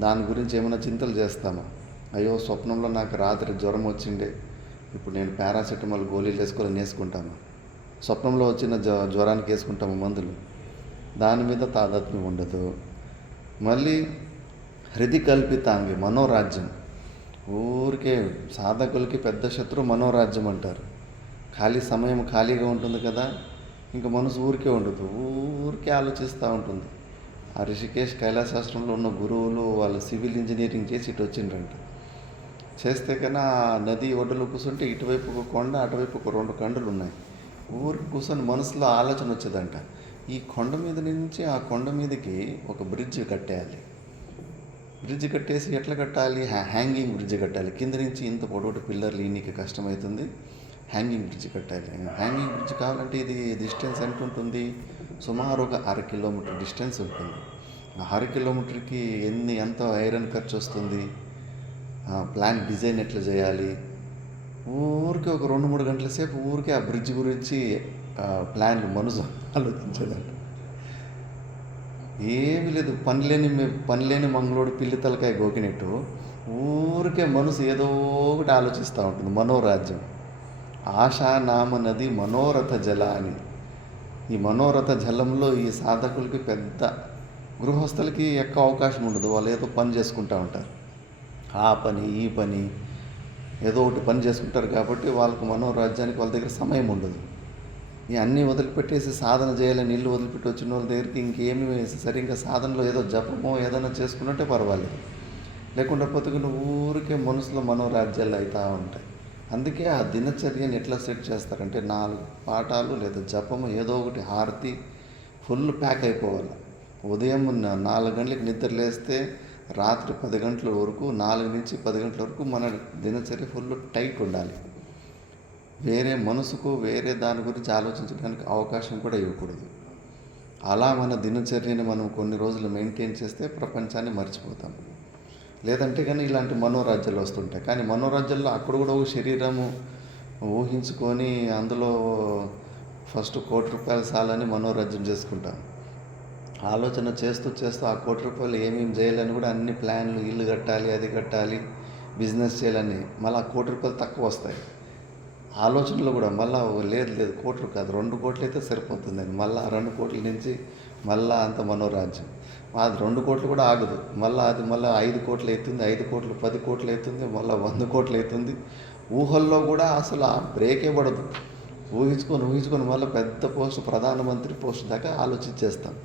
దాని గురించి ఏమైనా చింతలు చేస్తామా? అయ్యో స్వప్నంలో నాకు రాత్రి జ్వరం వచ్చిండే, ఇప్పుడు నేను పారాసెటమాల్ గోళీలు వేసుకుంటాము. స్వప్నంలో వచ్చిన జ్వరానికి వేసుకుంటాము మందులు. దాని మీద తాదాత్మ్యం ఉండదు. మళ్ళీ హృది కల్పితాంగి, మనోరాజ్యం. ఊరికే సాధకులకి పెద్ద శత్రు మనోరాజ్యం అంటారు. సమయం ఖాళీగా ఉంటుంది కదా, ఇంకా మనసు ఊరికే ఉండదు, ఊరికే ఆలోచిస్తూ ఉంటుంది. ఆ రిషికేశ్ కైలాసాశ్రమంలో ఉన్న గురువులు వాళ్ళు సివిల్ ఇంజనీరింగ్ చేసి ఇటు వచ్చిండ్రంట. చేస్తే కన్నా నది ఒడ్డులో కూర్చుంటే ఇటువైపు ఒక కొండ, అటువైపు ఒక 2 కొండలు ఉన్నాయి. ఊరికి కూర్చొని మనసులో ఆలోచన వచ్చేదంట, ఈ కొండ మీద నుంచి ఆ కొండ మీదకి ఒక బ్రిడ్జ్ కట్టేయాలి. బ్రిడ్జ్ కట్టేసి ఎట్లా కట్టాలి? హ్యాంగింగ్ బ్రిడ్జ్ కట్టాలి. కింద నుంచి ఇంత పొడవుటి పిల్లర్లు ఈయనకి కష్టమవుతుంది, హ్యాంగింగ్ బ్రిడ్జ్ కట్టాలి. హ్యాంగింగ్ బ్రిడ్జ్ కావాలంటే ఇది డిస్టెన్స్ ఎంత ఉంటుంది? సుమారు ఒక 1/2 కిలోమీటర్ డిస్టెన్స్ ఉంటుంది. ఆ 1/2 కిలోమీటర్కి ఎంత ఐరన్ ఖర్చు వస్తుంది? ప్లాన్ డిజైన్ ఎట్లా చేయాలి? ఊరికే ఒక 2-3 గంటల సేపు ఊరికే ఆ బ్రిడ్జ్ గురించి ప్లాన్లు మనసు ఆలోచించేదంట. ఏమీ లేదు, పనిలేని మంగళోడు పిల్లి తలకాయ గోకినట్టు ఊరికే మనసు ఏదో ఒకటి ఆలోచిస్తూ ఉంటుంది. మనోరాజ్యం. ఆశా నామ నది మనోరథ జల అని. ఈ మనోరథ జలంలో ఈ సాధకులకి పెద్ద, గృహస్థులకి ఎక్కువ అవకాశం ఉండదు. వాళ్ళు ఏదో పని చేసుకుంటూ ఉంటారు, ఆ పని ఈ పని ఏదో ఒకటి పని చేసుకుంటారు. కాబట్టి వాళ్ళకు మనోరాజ్యానికి వాళ్ళ దగ్గర సమయం ఉండదు. ఈ అన్నీ వదిలిపెట్టేసి సాధన చేయాలని ఇల్లు వదిలిపెట్టి వచ్చిన వాళ్ళ దగ్గరికి ఇంకేమీ సరిగ్గా సాధనలో ఏదో జపమో ఏదైనా చేసుకున్నట్టే పర్వాలేదు. లేకుండా పోతే ఊరికే మనసులో మనోరాజ్యాలు అవుతూ ఉంటాయి. అందుకే ఆ దినచర్యని ఎట్లా సెట్ చేస్తారంటే 4 పాఠాలు లేదా జపము ఏదో ఒకటి, హారతి ఫుల్ ప్యాక్ అయిపోవాలి. ఉదయం 4 గంటలకు నిద్ర లేస్తే రాత్రి 10 గంటల వరకు, 4 నుంచి 10 గంటల వరకు మన దినచర్య ఫుల్ టైట్ ఉండాలి. వేరే మనసుకు వేరే దాని గురించి ఆలోచించడానికి అవకాశం కూడా ఇవ్వకూడదు. అలా మన దినచర్యని మనం కొన్ని రోజులు మెయింటైన్ చేస్తే ప్రపంచాన్ని మర్చిపోతాం. లేదంటే కానీ ఇలాంటి మనోరాజ్యాలు వస్తుంటాయి. కానీ మనోరాజ్యాల్లో అక్కడ కూడా ఒక శరీరము ఊహించుకొని అందులో ఫస్ట్ ₹1,00,00,000 చాలని మనోరాజ్యం చేసుకుంటాం. ఆలోచన చేస్తూ ఆ ₹1,00,00,000 ఏమేమి చేయాలని కూడా అన్ని ప్లాన్లు, ఇల్లు కట్టాలి, అది కట్టాలి, బిజినెస్ చేయాలని, మళ్ళీ ఆ ₹1,00,00,000 తక్కువ వస్తాయి. ఆలోచనలో కూడా మళ్ళీ లేదు 1 కోట్లు కాదు 2 కోట్లు అయితే సరిపోతుందని మళ్ళీ ఆ 2 కోట్ల నుంచి మళ్ళీ అంత మనోరాజ్యం. అది 2 కోట్లు కూడా ఆగదు, అది మళ్ళీ 5 కోట్లు అవుతుంది, 5 కోట్లు 10 కోట్లు అవుతుంది, మళ్ళీ 100 కోట్లు అవుతుంది. ఊహల్లో కూడా అసలు ఆ బ్రేకే పడదు. ఊహించుకొని మళ్ళీ పెద్ద పోస్ట్, ప్రధానమంత్రి పోస్ట్ దాకా ఆలోచించేస్తాం.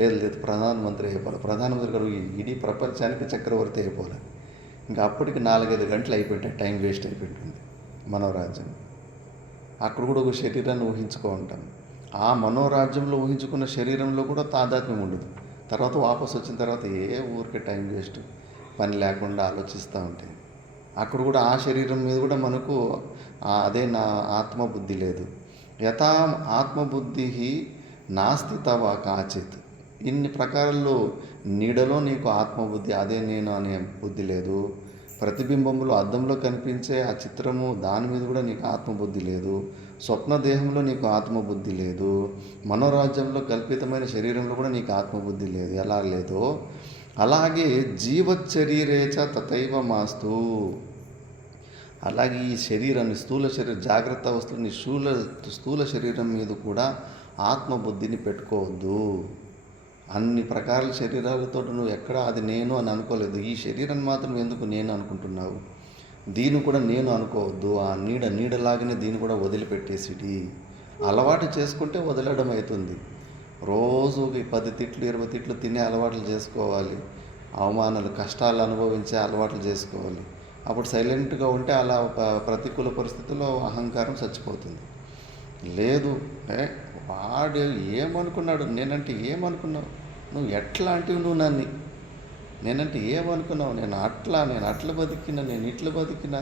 లేదు ప్రధానమంత్రి అయిపోవాలి, ప్రధానమంత్రి గారు ఇడీ ప్రపంచానికి చక్రవర్తి అయిపోవాలి. ఇంకా అప్పటికి 4-5 గంటలు అయిపోయింటాయి, టైం వేస్ట్ అయిపోయింటుంది మనోరాజ్యం. అక్కడ కూడా ఒక శరీరాన్ని ఊహించుకో ఉంటాం. ఆ మనోరాజ్యంలో ఊహించుకున్న శరీరంలో కూడా తాదాత్మ్యం ఉండదు. తర్వాత వాపసు వచ్చిన తర్వాత ఊరికే టైం వేస్ట్, పని లేకుండా ఆలోచిస్తూ ఉంటాయి. అక్కడ కూడా ఆ శరీరం మీద కూడా మనకు అదే నా ఆత్మబుద్ధి లేదు. యథా ఆత్మబుద్ధి నాస్తి తవ కాచిత్. ఇన్ని ప్రకారాల్లో నీడలో నీకు ఆత్మబుద్ధి, అదే నేను అనే బుద్ధి లేదు. ప్రతిబింబంలో అద్దంలో కనిపించే ఆ చిత్రము, దాని మీద కూడా నీకు ఆత్మబుద్ధి లేదు. స్వప్న దేహంలో నీకు ఆత్మబుద్ధి లేదు. మనోరాజ్యంలో కల్పితమైన శరీరంలో కూడా నీకు ఆత్మబుద్ధి లేదు. ఎలా లేదో అలాగే జీవచ్చరీరేచ తథైవ మాస్తు. అలాగే ఈ శరీరాన్ని, స్థూల శరీరం, జాగ్రత్త అవస్థలోని స్థూల శరీరం మీద కూడా ఆత్మబుద్ధిని పెట్టుకోవద్దు. అన్ని ప్రకారాల శరీరాలతో నువ్వు ఎక్కడ అది నేను అని అనుకోలేదు. ఈ శరీరాన్ని మాత్రం ఎందుకు నేను అనుకుంటున్నావు? దీన్ని కూడా నేను అనుకోవద్దు. ఆ నీడలాగానే దీన్ని కూడా వదిలిపెట్టేసిటి. అలవాటు చేసుకుంటే వదలడం అవుతుంది. రోజుకి 10 తిట్లు 20 తిట్లు తినే అలవాట్లు చేసుకోవాలి, అవమానాలు కష్టాలు అనుభవించే అలవాట్లు చేసుకోవాలి. అప్పుడు సైలెంట్గా ఉంటే అలా ప్రతికూల పరిస్థితుల్లో అహంకారం చచ్చిపోతుంది. లేదు, వాడు ఏమనుకున్నాడు, నేనంటే ఏమనుకున్నావు, నువ్వు ఎట్లా అంటివి, నువ్వు నన్ను నేనంటే ఏమనుకున్నావు, నేను అట్లా బతికినా, నేను ఇట్లా బతికినా,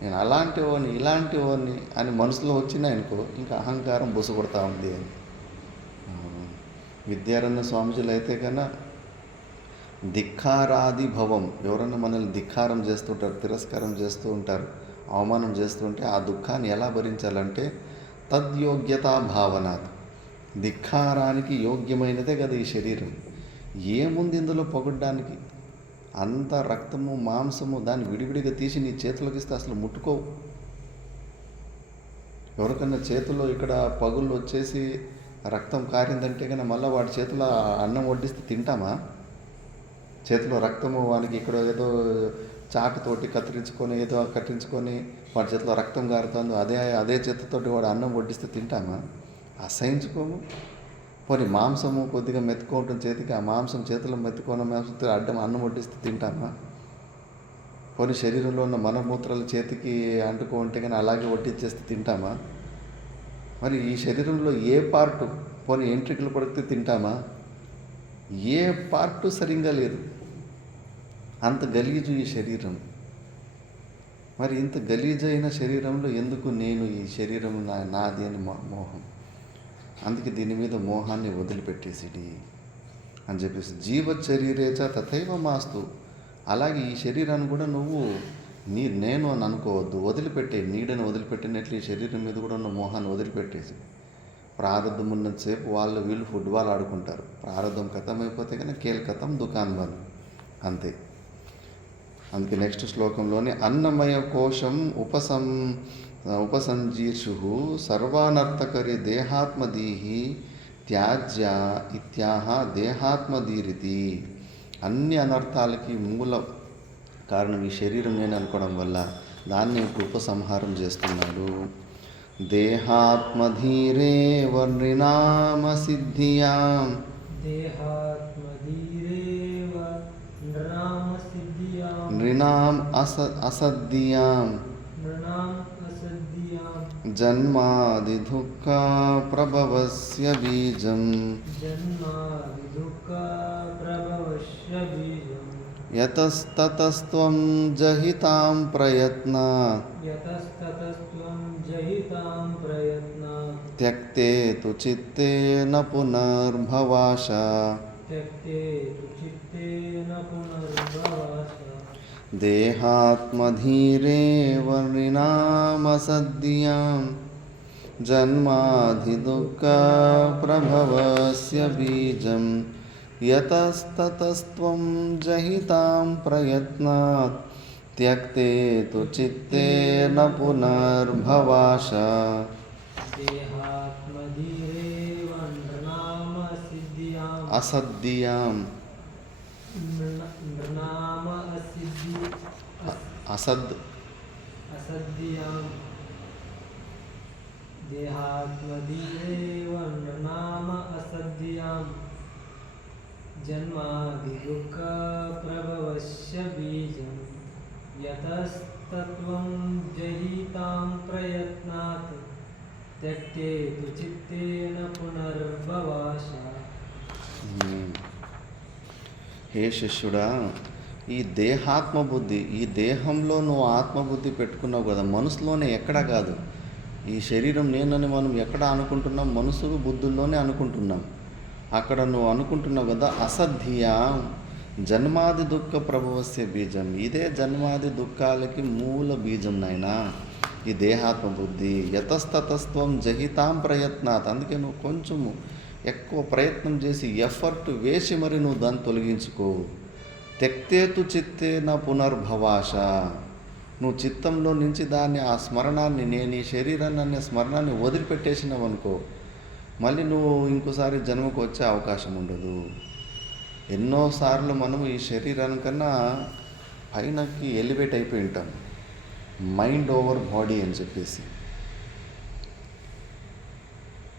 నేను అలాంటి వాడిని ఇలాంటి వాడిని అని మనసులో వచ్చినాయనుకో, ఇంకా అహంకారం బుసగొడతా ఉంది అని. విద్యారణ్య స్వామీజీలు అయితే కన్నా ధిక్కారాది భవం, ఎవరన్నా మనల్ని ధిక్కారం చేస్తుంటారు, తిరస్కారం చేస్తూ ఉంటారు, అవమానం చేస్తుంటే ఆ దుఃఖాన్ని ఎలా భరించాలంటే తద్యోగ్యతా భావనాత్, ధిక్కారానికి యోగ్యమైనదే కదా ఈ శరీరం. ఏముంది ఇందులో పొగడ్డానికి, అంత రక్తము మాంసము, దాన్ని విడివిడిగా తీసి నీ చేతులోకి ఇస్తే అసలు ముట్టుకోవు. ఎవరికన్నా చేతిలో ఇక్కడ పగుళ్ళు వచ్చేసి రక్తం కారిందంటే కన్నా మళ్ళీ వాడి చేతిలో అన్నం వడ్డిస్తే తింటామా? చేతిలో రక్తము వానికి ఇక్కడ ఏదో చాకుతోటి కత్తిరించుకొని ఏదో కట్టించుకొని వాడి చేతిలో రక్తం కారుతుంది, అదే చేతితోటి వాడు అన్నం వడ్డిస్తే తింటామా? అసహించుకోము. పోనీ మాంసము కొద్దిగా మెత్తుకుంటుంది చేతికి, ఆ మాంసం చేతిలో మెత్తుకున్న మాంసంతో అన్నం వడ్డిస్తే తింటామా? పోనీ శరీరంలో ఉన్న మలమూత్రాలు చేతికి అంటుకుంటే కానీ అలాగే వడ్డించేస్తే తింటామా? మరి ఈ శరీరంలో ఏ పార్టు, పోనీ ఎంట్రికలు పడితే తింటామా? ఏ పార్టు సరిగ్గా లేదు, అంత గలీజు ఈ శరీరం. మరి ఇంత గలీజైన శరీరంలో ఎందుకు నేను ఈ శరీరం నాది అని మోహం. అందుకే దీని మీద మోహాన్ని వదిలిపెట్టేసిడి అని చెప్పేసి జీవశరీరేచ తథైవ మాస్తు. అలాగే ఈ శరీరాన్ని కూడా నువ్వు నేను అని అనుకోవద్దు, వదిలిపెట్టే, నీడని వదిలిపెట్టినట్లు ఈ శరీరం మీద కూడా ఉన్న మోహాన్ని వదిలిపెట్టేసి. ప్రారంధం ఉన్నంతసేపు వీళ్ళు ఫుట్బాల్ ఆడుకుంటారు, ప్రారంధం ఖతం అయిపోతే కానీ కేల్ ఖతం దుకాన్ బంద్, అంతే. అందుకే నెక్స్ట్ శ్లోకంలోని అన్నమయ కోశం ఉపసంజీర్షు సర్వానర్థకరి దేహాత్మదీహి త్యాజ్య ఇత్యాహ దేహాత్మదీరితి. అన్ని అనర్థాలకి మూల కారణం ఈ శరీరం నేను అనుకోవడం వల్ల దాన్ని ఉపసంహారం చేస్తున్నాడు. దేహాత్మధీరే వర్ణినామ సిద్ధియాం నృణాం అసద్ధియాం జన్మాది దుఃఖ ప్రభవస్య బీజం యతస్తతస్త్వం జహితాం ప్రయత్నాత్ త్యక్తే తు చిత్తేన పునర్భవాశ. దేహాత్మధీరే వర్ణినామసద్ధియాం జన్మాధి దుఃఖ ప్రభవస్య బీజం యతస్తతస్త్వం జహితాం ప్రయత్నాత్ త్యక్తే తు చిత్తేన పునర్భవాశ. అసద్ధియాం అసద్ధియాం దేహాత్మధీరేవ నృణామ అసద్ధియాం జన్మాది దుఃఖ ప్రభవస్య బీజం యతస్తత్వం జహితాం ప్రయత్నాత్ త్యక్తే తు చిత్తేన పునర్భవాశ. హే శిష్యుడా, ఈ దేహాత్మబుద్ధి, ఈ దేహంలో నువ్వు ఆత్మబుద్ధి పెట్టుకున్నావు కదా, మనసులోనే, ఎక్కడా కాదు. ఈ శరీరం నేనని మనం ఎక్కడ అనుకుంటున్నాం, మనసు బుద్ధుల్లోనే అనుకుంటున్నాం. అక్కడ నువ్వు అనుకుంటున్నావు కదా, అసద్ధియా జన్మాది దుఃఖ ప్రభవస్య బీజం, ఇదే జన్మాది దుఃఖాలకి మూల బీజం నాయనా ఈ దేహాత్మ బుద్ధి. యతస్తతస్త్వం జహితాం ప్రయత్నాత్, అందుకే నువ్వు కొంచెము ఎక్కువ ప్రయత్నం చేసి ఎఫర్ట్ వేసి మరి నువ్వు దాన్ని తొలగించుకో. త్యక్తేతు చిత్తేన పునర్భవాశ, నువ్వు చిత్తంలో నుంచి దాన్ని, ఆ స్మరణాన్ని, నేను ఈ శరీరాన్ని అనే స్మరణాన్ని వదిలిపెట్టేసినావు అనుకో, మళ్ళీ నువ్వు ఇంకోసారి జన్మకు వచ్చే అవకాశం ఉండదు. ఎన్నోసార్లు మనము ఈ శరీరానికన్నా పైనకి ఎలివేట్ అయిపోయి ఉంటాం, మైండ్ ఓవర్ బాడీ అని చెప్పేసి.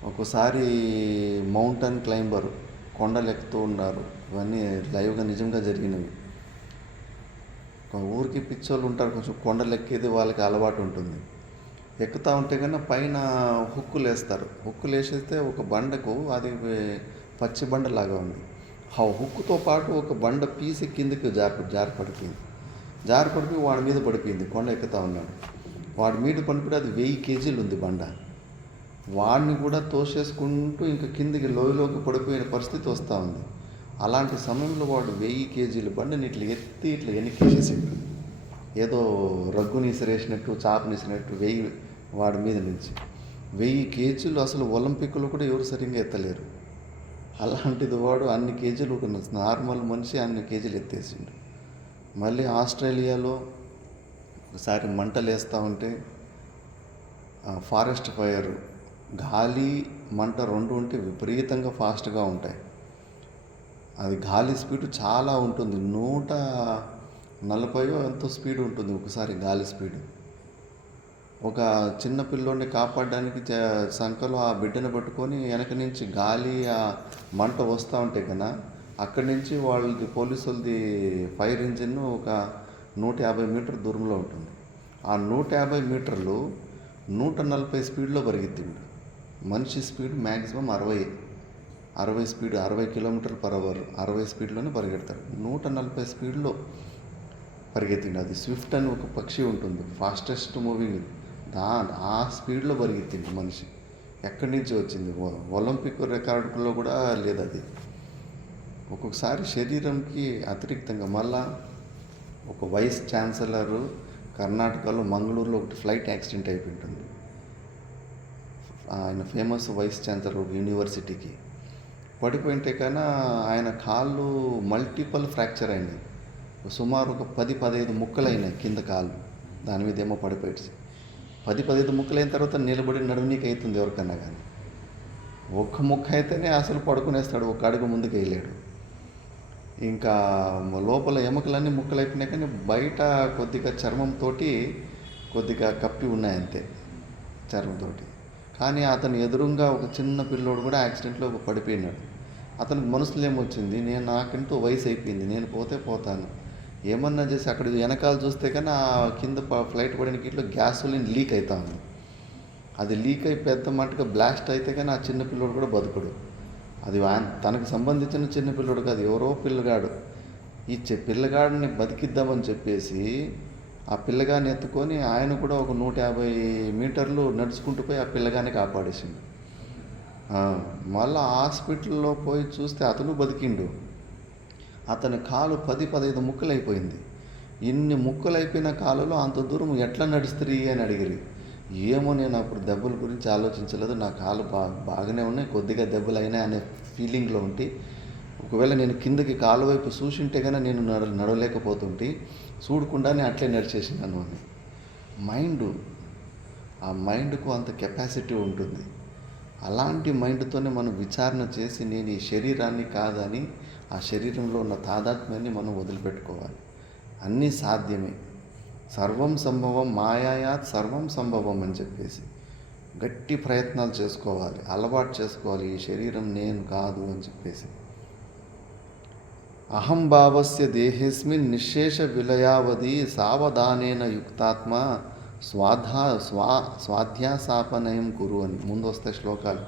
ఒక్కోసారి మౌంటైన్ క్లైంబర్ కొండలు ఎక్కుతూ ఉన్నారు. ఇవన్నీ లైవ్గా నిజంగా జరిగినవి. ఒక ఊరికి పిచ్చోళ్ళు ఉంటారు, కొంచెం కొండలు ఎక్కేది వాళ్ళకి అలవాటు ఉంటుంది. ఎక్కుతూ ఉంటే కన్నా పైన హుక్కులు వేస్తారు. హుక్కులు వేసేస్తే ఒక బండకు అది పచ్చి బండలాగా ఉంది. ఆ హుక్కుతో పాటు ఒక బండ పీసి కిందకి జారి పడిపోయింది. జారి పడిపోయి వాడి మీద పడిపోయింది. కొండ ఎక్కుతూ ఉన్నాడు, వాడి మీద పడిపోయి అది 1000 కేజీలు ఉంది బండ. వాడిని కూడా తోసేసుకుంటూ ఇంకా కిందికి లోయలోకి పడిపోయిన పరిస్థితి వస్తూ ఉంది. అలాంటి సమయంలో వాడు 1000 కేజీల బండిని ఇట్లా ఎత్తి ఇట్లా వెనక్కేసేసాడు. ఏదో రగ్గుని ఇసిరేసినట్టు, చాపని ఇసిరినట్టు 1000 వాడి మీద నుంచి 1000 కేజీలు అసలు ఒలింపిక్లో కూడా ఎవరు సరిగ్గా ఎత్తలేరు. అలాంటిది వాడు అన్ని కేజీలు, ఒక నార్మల్ మనిషి అన్ని కేజీలు ఎత్తేసిండు. మళ్ళీ ఆస్ట్రేలియాలో ఒకసారి మంటలు వేస్తూ ఉంటే ఫారెస్ట్ ఫైర్, గాలి మంట రెండు ఉంటే విపరీతంగా ఫాస్ట్గా ఉంటాయి. అది గాలి స్పీడ్ చాలా ఉంటుంది, 140 ఎంతో స్పీడ్ ఉంటుంది ఒకసారి గాలి స్పీడ్. ఒక చిన్న పిల్లోడిని కాపాడడానికి సంకలో ఆ బిడ్డను పట్టుకొని వెనక నుంచి గాలి ఆ మంట వస్తూ ఉంటే కన్నా అక్కడి నుంచి వాళ్ళది పోలీసులది ఫైర్ ఇంజిన్ ఒక 150 మీటర్ దూరంలో ఉంటుంది. ఆ 150 మీటర్లు 140 స్పీడ్లో పరిగెత్తిండు. మనిషి స్పీడ్ మ్యాక్సిమం 60 స్పీడ్, 60 km/h, 60 స్పీడ్లోనే పరిగెడతాడు. 140 స్పీడ్లో పరిగెత్తిండు. అది స్విఫ్ట్ అని ఒక పక్షి ఉంటుంది, ఫాస్టెస్ట్ మూవింగ్, ఆ స్పీడ్లో పరిగెత్తిండు మనిషి. ఎక్కడి నుంచి వచ్చింది? ఒలింపిక్ రికార్డులో కూడా లేదు అది. ఒక్కొక్కసారి శరీరంకి అతిరిక్తంగా మళ్ళా ఒక వైస్ ఛాన్సలరు కర్ణాటకలో మంగళూరులో ఒకటి ఫ్లైట్ యాక్సిడెంట్ అయిపోయింటుంది. ఆయన ఫేమస్ వైస్ ఛాన్సలర్ ఒక యూనివర్సిటీకి పడిపోయింటే కన్నా ఆయన కాళ్ళు మల్టిపల్ ఫ్రాక్చర్ అయినాయి. సుమారు ఒక 10-15 ముక్కలు అయినాయి కింద కాళ్ళు. దాని మీద ఏమో పడిపోయి 10-15 ముక్కలు అయిన తర్వాత నిలబడి నడువునీకి అవుతుంది ఎవరికన్నా. కానీ ఒక్క ముక్క అయితేనే అసలు పడుకునేస్తాడు, ఒక అడుగు ముందుకు వేయలేడు. ఇంకా లోపల ఎముకలన్నీ ముక్కలు అయిపోయినాయి, కానీ బయట కొద్దిగా చర్మంతో కొద్దిగా కప్పి ఉన్నాయంతే, చర్మంతో. కానీ అతను ఎదురుగా ఒక చిన్న పిల్లోడు కూడా యాక్సిడెంట్లో పడిపోయినాడు. అతనికి మనసులో ఏమొచ్చింది, నాకంటూ వయసు అయిపోయింది, నేను పోతే పోతాను, ఏమన్నా చేసి అక్కడ వెనకాల చూస్తే కానీ ఆ కింద ఫ్లైట్ పడిన కిట్లో గ్యాసోలిన్ లీక్ అవుతా ఉంది. అది లీక్ అయి పెద్ద మట్టుగా బ్లాస్ట్ అయితే కానీ ఆ చిన్న పిల్లోడు కూడా బతుకుడు. అది తనకు సంబంధించిన చిన్న పిల్లోడు కాదు, ఎవరో పిల్లగాడు. ఈ పిల్లగాడిని బతికిద్దామని చెప్పేసి ఆ పిల్లగాని ఎత్తుకొని ఆయన కూడా ఒక 150 మీటర్లు నడుచుకుంటూ పోయి ఆ పిల్లగాని కాపాడేసిండు. మళ్ళీ హాస్పిటల్లో పోయి చూస్తే అతను బతికిండు. అతని కాలు 10-15 ముక్కలు అయిపోయింది. ఇన్ని ముక్కలు అయిపోయిన కాలులో అంత దూరం ఎట్లా నడుస్తుంది అని అడిగిరి. ఏమో, నేను అప్పుడు దెబ్బల గురించి ఆలోచించలేదు, నా కాలు బాగానే ఉన్నాయి, కొద్దిగా దెబ్బలు అయినాయి అనే ఫీలింగ్లో ఉంటే, ఒకవేళ నేను కిందకి కాలు వైపు చూసింటే కన్నా నేను నడవలేకపోతుంటే చూడకుండానే అట్లే నడిచేసినాను అని. ఆ మైండ్కు అంత కెపాసిటీ ఉంటుంది. అలాంటి మైండ్తోనే మనం విచారణ చేసి నేను ఈ శరీరాన్ని కాదని ఆ శరీరంలో ఉన్న తాదాత్మ్యాన్ని మనం వదిలిపెట్టుకోవాలి. అన్నీ సాధ్యమే, సర్వం సంభవం, మాయాయాత్ సర్వం సంభవం అని చెప్పేసి గట్టి ప్రయత్నాలు చేసుకోవాలి, అలవాటు చేసుకోవాలి. ఈ శరీరం నేను కాదు అని చెప్పేసి. అహంభావస్య దేహేస్మిన్ నిశ్శేష విలయావధి సావధానేన యుక్తాత్మ స్వాధ్యాసాపనయం కురు అని ముందు వస్తాయి శ్లోకాలు.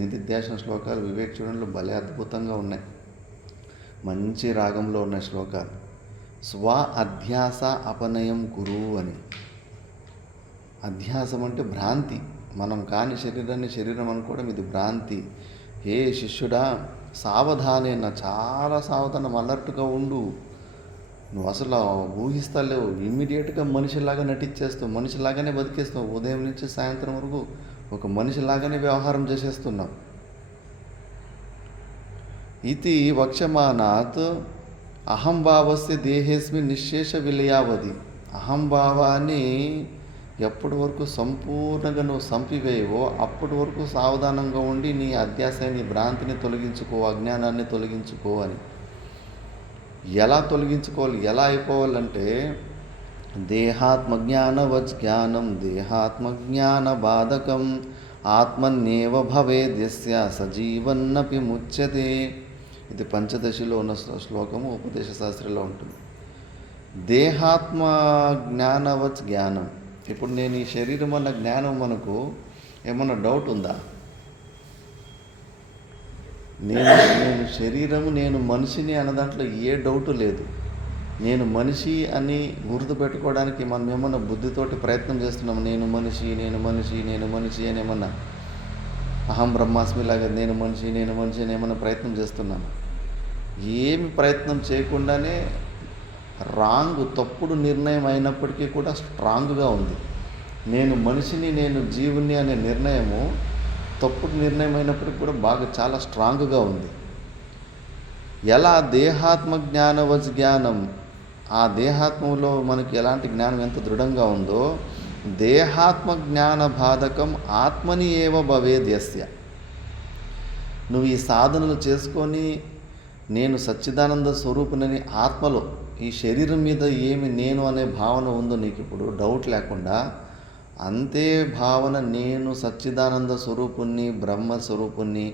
నిధిధ్యాసన శ్లోకాలు వివేక చూడంలో భలే అద్భుతంగా ఉన్నాయి, మంచి రాగంలో ఉన్న శ్లోకాలు. స్వ అధ్యాస అపనయం కురు అని. అధ్యాసం అంటే భ్రాంతి, మనం కాని శరీరాన్ని శరీరం అనుకోవడం, ఇది భ్రాంతి. హే శిష్యుడా, సావధానేన, చాలా సావధానం, అలర్ట్గా ఉండు. నువ్వు అసలు ఊహిస్తలేవు, ఇమ్మీడియట్గా మనిషిలాగా నటించేస్తావు, మనిషిలాగానే బతికేస్తావు. ఉదయం నుంచి సాయంత్రం వరకు ఒక మనిషిలాగానే వ్యవహారం చేసేస్తున్నావు. ఇది వక్ష్యమానాత్ అహంభావస్య దేహేస్మిన్ నిశ్శేష విలయావధి. అహంభావాన్ని ఎప్పటి వరకు సంపూర్ణంగా నువ్వు సంపివేయవో అప్పటి వరకు సావధానంగా ఉండి నీ అధ్యాసాన్ని, భ్రాంతిని తొలగించుకో, అజ్ఞానాన్ని తొలగించుకో అని. ఎలా తొలగించుకోవాలి, ఎలా అయిపోవాలంటే దేహాత్మజ్ఞానవజ్ఞానం దేహాత్మజ్ఞాన బాధకం ఆత్మన్యేవ భవేద్యస్య సజీవన్నపి ముచ్యతే. ఇది పంచదశిలో ఉన్న శ్లోకము ఉపదేశ శాస్త్రంలో ఉంటుంది. దేహాత్మ జ్ఞానవత్ జ్ఞానం. ఇప్పుడు నేను ఈ శరీరం అన్న జ్ఞానం మనకు ఏమన్నా డౌట్ ఉందా? నేను శరీరము, నేను మనిషిని అన్న దాంట్లో ఏ డౌటు లేదు. నేను మనిషి అని గుర్తుపెట్టుకోవడానికి మనం ఏమన్నా బుద్ధితోటి ప్రయత్నం చేస్తున్నాం. నేను మనిషి అని ఏమన్నా అహం బ్రహ్మాస్మి లాగా నేను మనిషి అని ఏమన్నా ప్రయత్నం చేస్తున్నాను? ఏమి ప్రయత్నం చేయకుండానే తప్పుడు నిర్ణయం అయినప్పటికీ కూడా స్ట్రాంగ్గా ఉంది. నేను మనిషిని, నేను జీవుని అనే నిర్ణయము తప్పుడు నిర్ణయం అయినప్పటికీ కూడా బాగా చాలా స్ట్రాంగ్గా ఉంది. ఎలా దేహాత్మ జ్ఞానవచ్ జ్ఞానం, ఆ దేహాత్మలో మనకి ఎలాంటి జ్ఞానం ఎంత దృఢంగా ఉందో, దేహాత్మ జ్ఞాన బాధకం ఆత్మని ఏవ భవేద్యస్య. నువ్వు ఈ సాధనలు చేసుకొని నేను సచ్చిదానంద స్వరూపునని ఆత్మలో, ఈ శరీరం మీద ఏమి నేను అనే భావన ఉందో నీకు ఇప్పుడు డౌట్ లేకుండా, అంతే భావన నేను సచ్చిదానంద స్వరూపుణ్ణి, బ్రహ్మస్వరూపుణ్ణి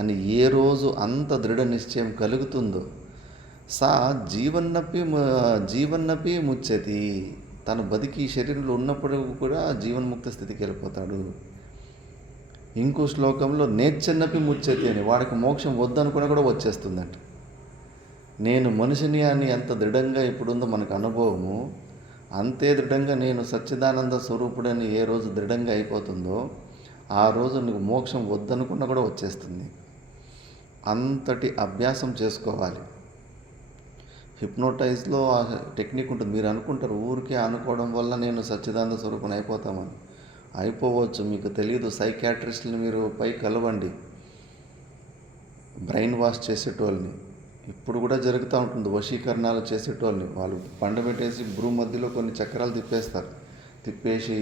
అని ఏ రోజు అంత దృఢ నిశ్చయం కలుగుతుందో, సా జీవన్నపి ముచ్యతి. తను బతికి ఈ శరీరంలో ఉన్నప్పుడు కూడా జీవన్ముక్త స్థితికి వెళ్ళిపోతాడు. ఇంకో శ్లోకంలో నేచ్చన్నపి ముచ్యతి అని, వాడికి మోక్షం వద్దనుకున్నా కూడా వచ్చేస్తుందంట. నేను మనిషిని అని ఎంత దృఢంగా ఇప్పుడుందో మనకు అనుభవము, అంతే దృఢంగా నేను సచ్చిదానంద స్వరూపుడని ఏ రోజు దృఢంగా అయిపోతుందో ఆ రోజు నీకు మోక్షం వద్దనుకున్నా కూడా వచ్చేస్తుంది. అంతటి అభ్యాసం చేసుకోవాలి. హిప్నోటైజ్లో ఆ టెక్నిక్ ఉంటుంది. మీరు అనుకుంటారు ఊరికే అనుకోవడం వల్ల నేను సచ్చిదానంద స్వరూపుని అయిపోతామని. అయిపోవచ్చు, మీకు తెలియదు. సైకాట్రిస్టులు మీరు పై కలవండి, బ్రెయిన్ వాష్ చేసేటోళ్ళని. ఇప్పుడు కూడా జరుగుతూ ఉంటుంది. వశీకరణాలు చేసేటోళ్ళని వాళ్ళు పండబెట్టేసి బ్రూ మధ్యలో కొన్ని చక్రాలు తిప్పేసి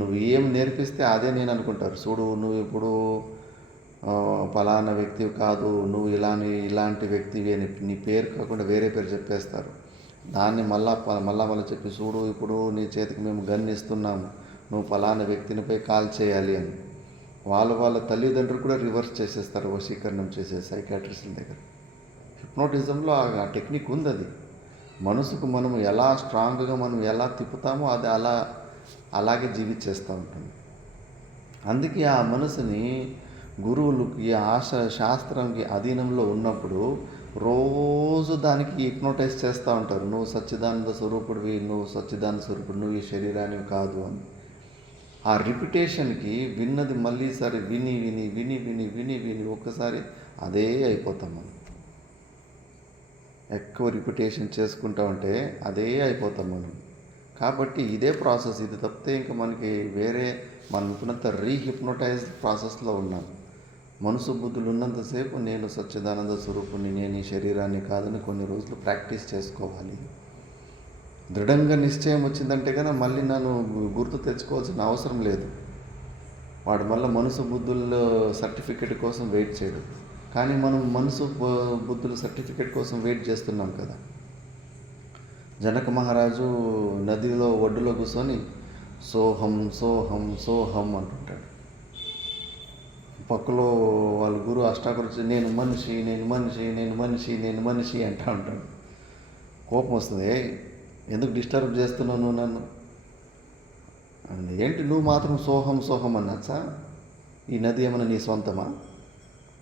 నువ్వు ఏం నేర్పిస్తే అదే నేను అనుకుంటారు. చూడు, నువ్వు ఇప్పుడు ఫలానా వ్యక్తివి కాదు, నువ్వు ఇలాంటి వ్యక్తివి అని నీ పేరు కాకుండా వేరే పేరు చెప్పేస్తారు. దాన్ని మళ్ళా చెప్పి, చూడు ఇప్పుడు నీ చేతికి మేము గన్ ఇస్తున్నాము, నువ్వు ఫలానా వ్యక్తినిపై కాల్ చేయాలి అని వాళ్ళ తల్లిదండ్రులు కూడా రివర్స్ చేసేస్తారు వశీకరణం చేసే సైకాట్రిస్టుల దగ్గర. హిప్నోటిజంలో ఆ టెక్నిక్ ఉంది. అది మనసుకు మనం ఎలా స్ట్రాంగ్గా మనం ఎలా తిప్పుతామో అది అలాగే జీవించేస్తూ ఉంటుంది. అందుకే ఆ మనసుని గురువులకి శాస్త్రంకి అధీనంలో ఉన్నప్పుడు రోజు దానికి హిప్నోటైజ్ చేస్తూ ఉంటారు. నువ్వు సచ్చిదానంద స్వరూపుడివి, నువ్వు ఈ శరీరానివి కాదు అని. ఆ రిపిటేషన్కి విన్నది మళ్ళీసారి విని విని విని విని విని విని ఒక్కసారి అదే అయిపోతాం మనం. ఎక్కువ రిపిటేషన్ చేసుకుంటా ఉంటే అదే అయిపోతాం మనం. కాబట్టి ఇదే ప్రాసెస్. ఇది తప్పితే ఇంకా మనకి వేరే మనం అనుకున్నంత రీహిప్నోటైజ్ ప్రాసెస్లో ఉన్నాం. మనసు బుద్ధులు ఉన్నంతసేపు నేను సచ్చిదానంద స్వరూపుని, నేను ఈ శరీరాన్ని కాదని కొన్ని రోజులు ప్రాక్టీస్ చేసుకోవాలి. దృఢంగా నిశ్చయం వచ్చిందంటే కనుక మళ్ళీ నన్ను గుర్తు తెచ్చుకోవాల్సిన అవసరం లేదు. వాడు మళ్ళీ మనసు బుద్ధుల సర్టిఫికెట్ కోసం వెయిట్ చేయడు. కానీ మనం మనసు బుద్ధుల సర్టిఫికెట్ కోసం వెయిట్ చేస్తున్నాం కదా. జనక మహారాజు నదిలో ఒడ్డులో కూర్చొని సోహం సోహం సోహం అంటుంటాడు. పక్కలో వాళ్ళ గురువు అష్టాకరు నేను మనిషి అంటూ ఉంటాడు. కోపం వస్తుంది. ఎందుకు డిస్టర్బ్ చేస్తున్నావు నువ్వు నన్ను? ఏంటి నువ్వు మాత్రం సోహం సోహం అన్నచ్చా? ఈ నది ఏమన్నా నీ సొంతమా?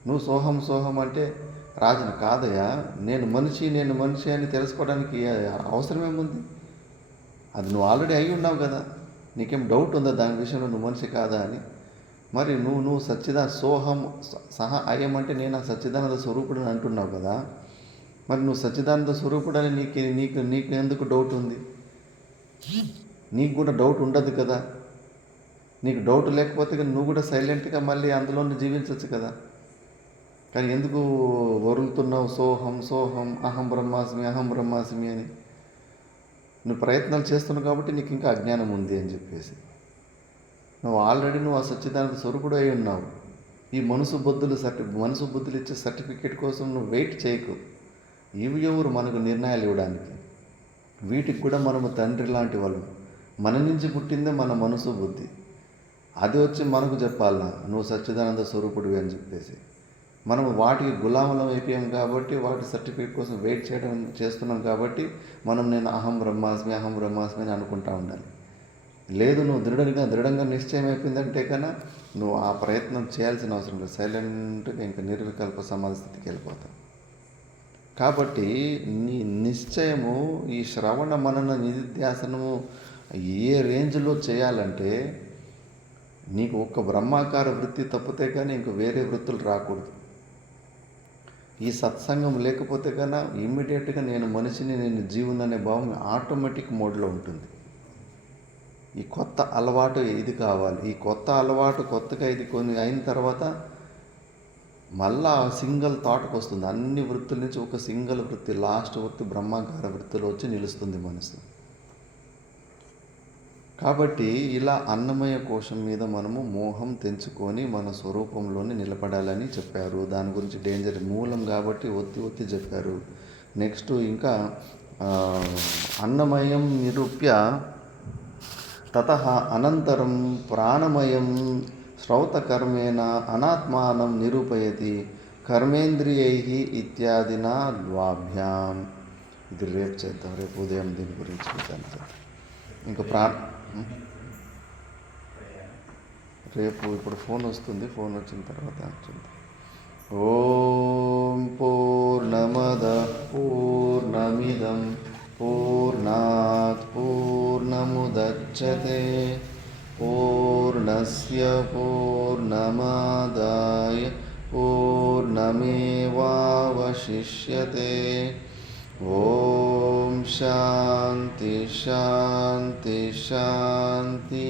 నువ్వు సోహం సోహం అంటే రాజును కాదయ్యా, నేను మనిషి అని తెలుసుకోవడానికి అవసరం ఏముంది? అది నువ్వు ఆల్రెడీ అయి ఉన్నావు కదా. నీకేం డౌట్ ఉందా దాని విషయంలో నువ్వు మనిషి కాదా అని? మరి నువ్వు సోహం సహా అయ్యం అంటే నేను ఆ సచ్చిదానంద స్వరూపుడు అని అంటున్నావు కదా. మరి నువ్వు సచ్చిదానంద స్వరూపుడు అని నీకు ఎందుకు డౌట్ ఉంది? నీకు కూడా డౌట్ ఉండదు కదా. నీకు డౌట్ లేకపోతే నువ్వు కూడా సైలెంట్గా మళ్ళీ అందులోనే జీవించవచ్చు కదా. కానీ ఎందుకు వరులుతున్నావు సోహం సోహం అహం బ్రహ్మాస్మి అని? నువ్వు ప్రయత్నాలు చేస్తున్నావు కాబట్టి నీకు ఇంకా అజ్ఞానం ఉంది అని చెప్పేసి. నువ్వు ఆల్రెడీ ఆ సచ్చిదానంద స్వరూపుడు అయి ఉన్నావు. ఈ మనసు బుద్ధులు ఇచ్చే సర్టిఫికేట్ కోసం నువ్వు వెయిట్ చేయకు. ఎవరు మనకు నిర్ణయాలు ఇవ్వడానికి? వీటికి కూడా మనము తండ్రి లాంటి వాళ్ళు. మన నుంచి పుట్టిందే మన మనసు బుద్ధి. అది వచ్చి మనకు చెప్పాలన్నా నువ్వు సచ్చిదానంద స్వరూపుడివి అని చెప్పేసి. మనం వాటికి గులాములం అయిపోయాం కాబట్టి వాటి సర్టిఫికేట్ కోసం వెయిట్ చేస్తున్నాం కాబట్టి మనం నేను అహం బ్రహ్మాస్మి అని అనుకుంటా ఉండాలి. లేదు నువ్వు దృఢంగా నిశ్చయం అయిపోయిందంటే కన్నా నువ్వు ఆ ప్రయత్నం చేయాల్సిన అవసరం లేదు. సైలెంట్గా ఇంకా నిర్వికల్ప సమాధి స్థితికి వెళ్ళిపోతావు. కాబట్టి నీ నిశ్చయము ఈ శ్రవణ మనన నిధిధ్యాసనము ఏ రేంజ్లో చేయాలంటే నీకు ఒక్క బ్రహ్మాకార వృత్తి తప్పితే కానీ ఇంక వేరే వృత్తులు రాకూడదు. ఈ సత్సంగం లేకపోతే కన్నా ఇమ్మీడియట్గా నేను మనిషిని, నేను జీవుని అనే భావం ఆటోమేటిక్ మోడ్లో ఉంటుంది. ఈ కొత్త అలవాటు ఇది కావాలి. ఈ కొత్త అలవాటు కొత్తగా ఇది కొన్ని అయిన తర్వాత మళ్ళా సింగిల్ థాట్కి వస్తుంది. అన్ని వృత్తుల నుంచి ఒక సింగిల్ వృత్తి, లాస్ట్ వృత్తి బ్రహ్మాకార వృత్తిలో వచ్చి నిలుస్తుంది మనసు. కాబట్టి ఇలా అన్నమయ కోశం మీద మనము మోహం తెంచుకొని మన స్వరూపంలోనే నిలబడాలని చెప్పారు. దాని గురించి డేంజర్ మూలం కాబట్టి ఒత్తి చెప్పారు. నెక్స్ట్ ఇంకా అన్నమయం నిరూప్య తతః అనంతరం ప్రాణమయం శ్రౌతకర్మేణ అనాత్మానం నిరూపయతి కర్మేంద్రియై ఇత్యాదినా ద్వాభ్యాం. ఇది రేపు చేద్దాం. రేపు ఉదయం దీని గురించి చేద్దాం. ఇంకా రేపు ఇప్పుడు ఫోన్ వస్తుంది. ఫోన్ వచ్చిన తర్వాత చూద్దాం. ఓం పూర్ణమద పూర్ణమిదం పూర్ణాత్ పూర్ణముదచ్యతే పూర్ణస్య పూర్ణమాదాయ పూర్ణమేవావశిష్యతే. ఓం శాంతి శాంతి శాంతి.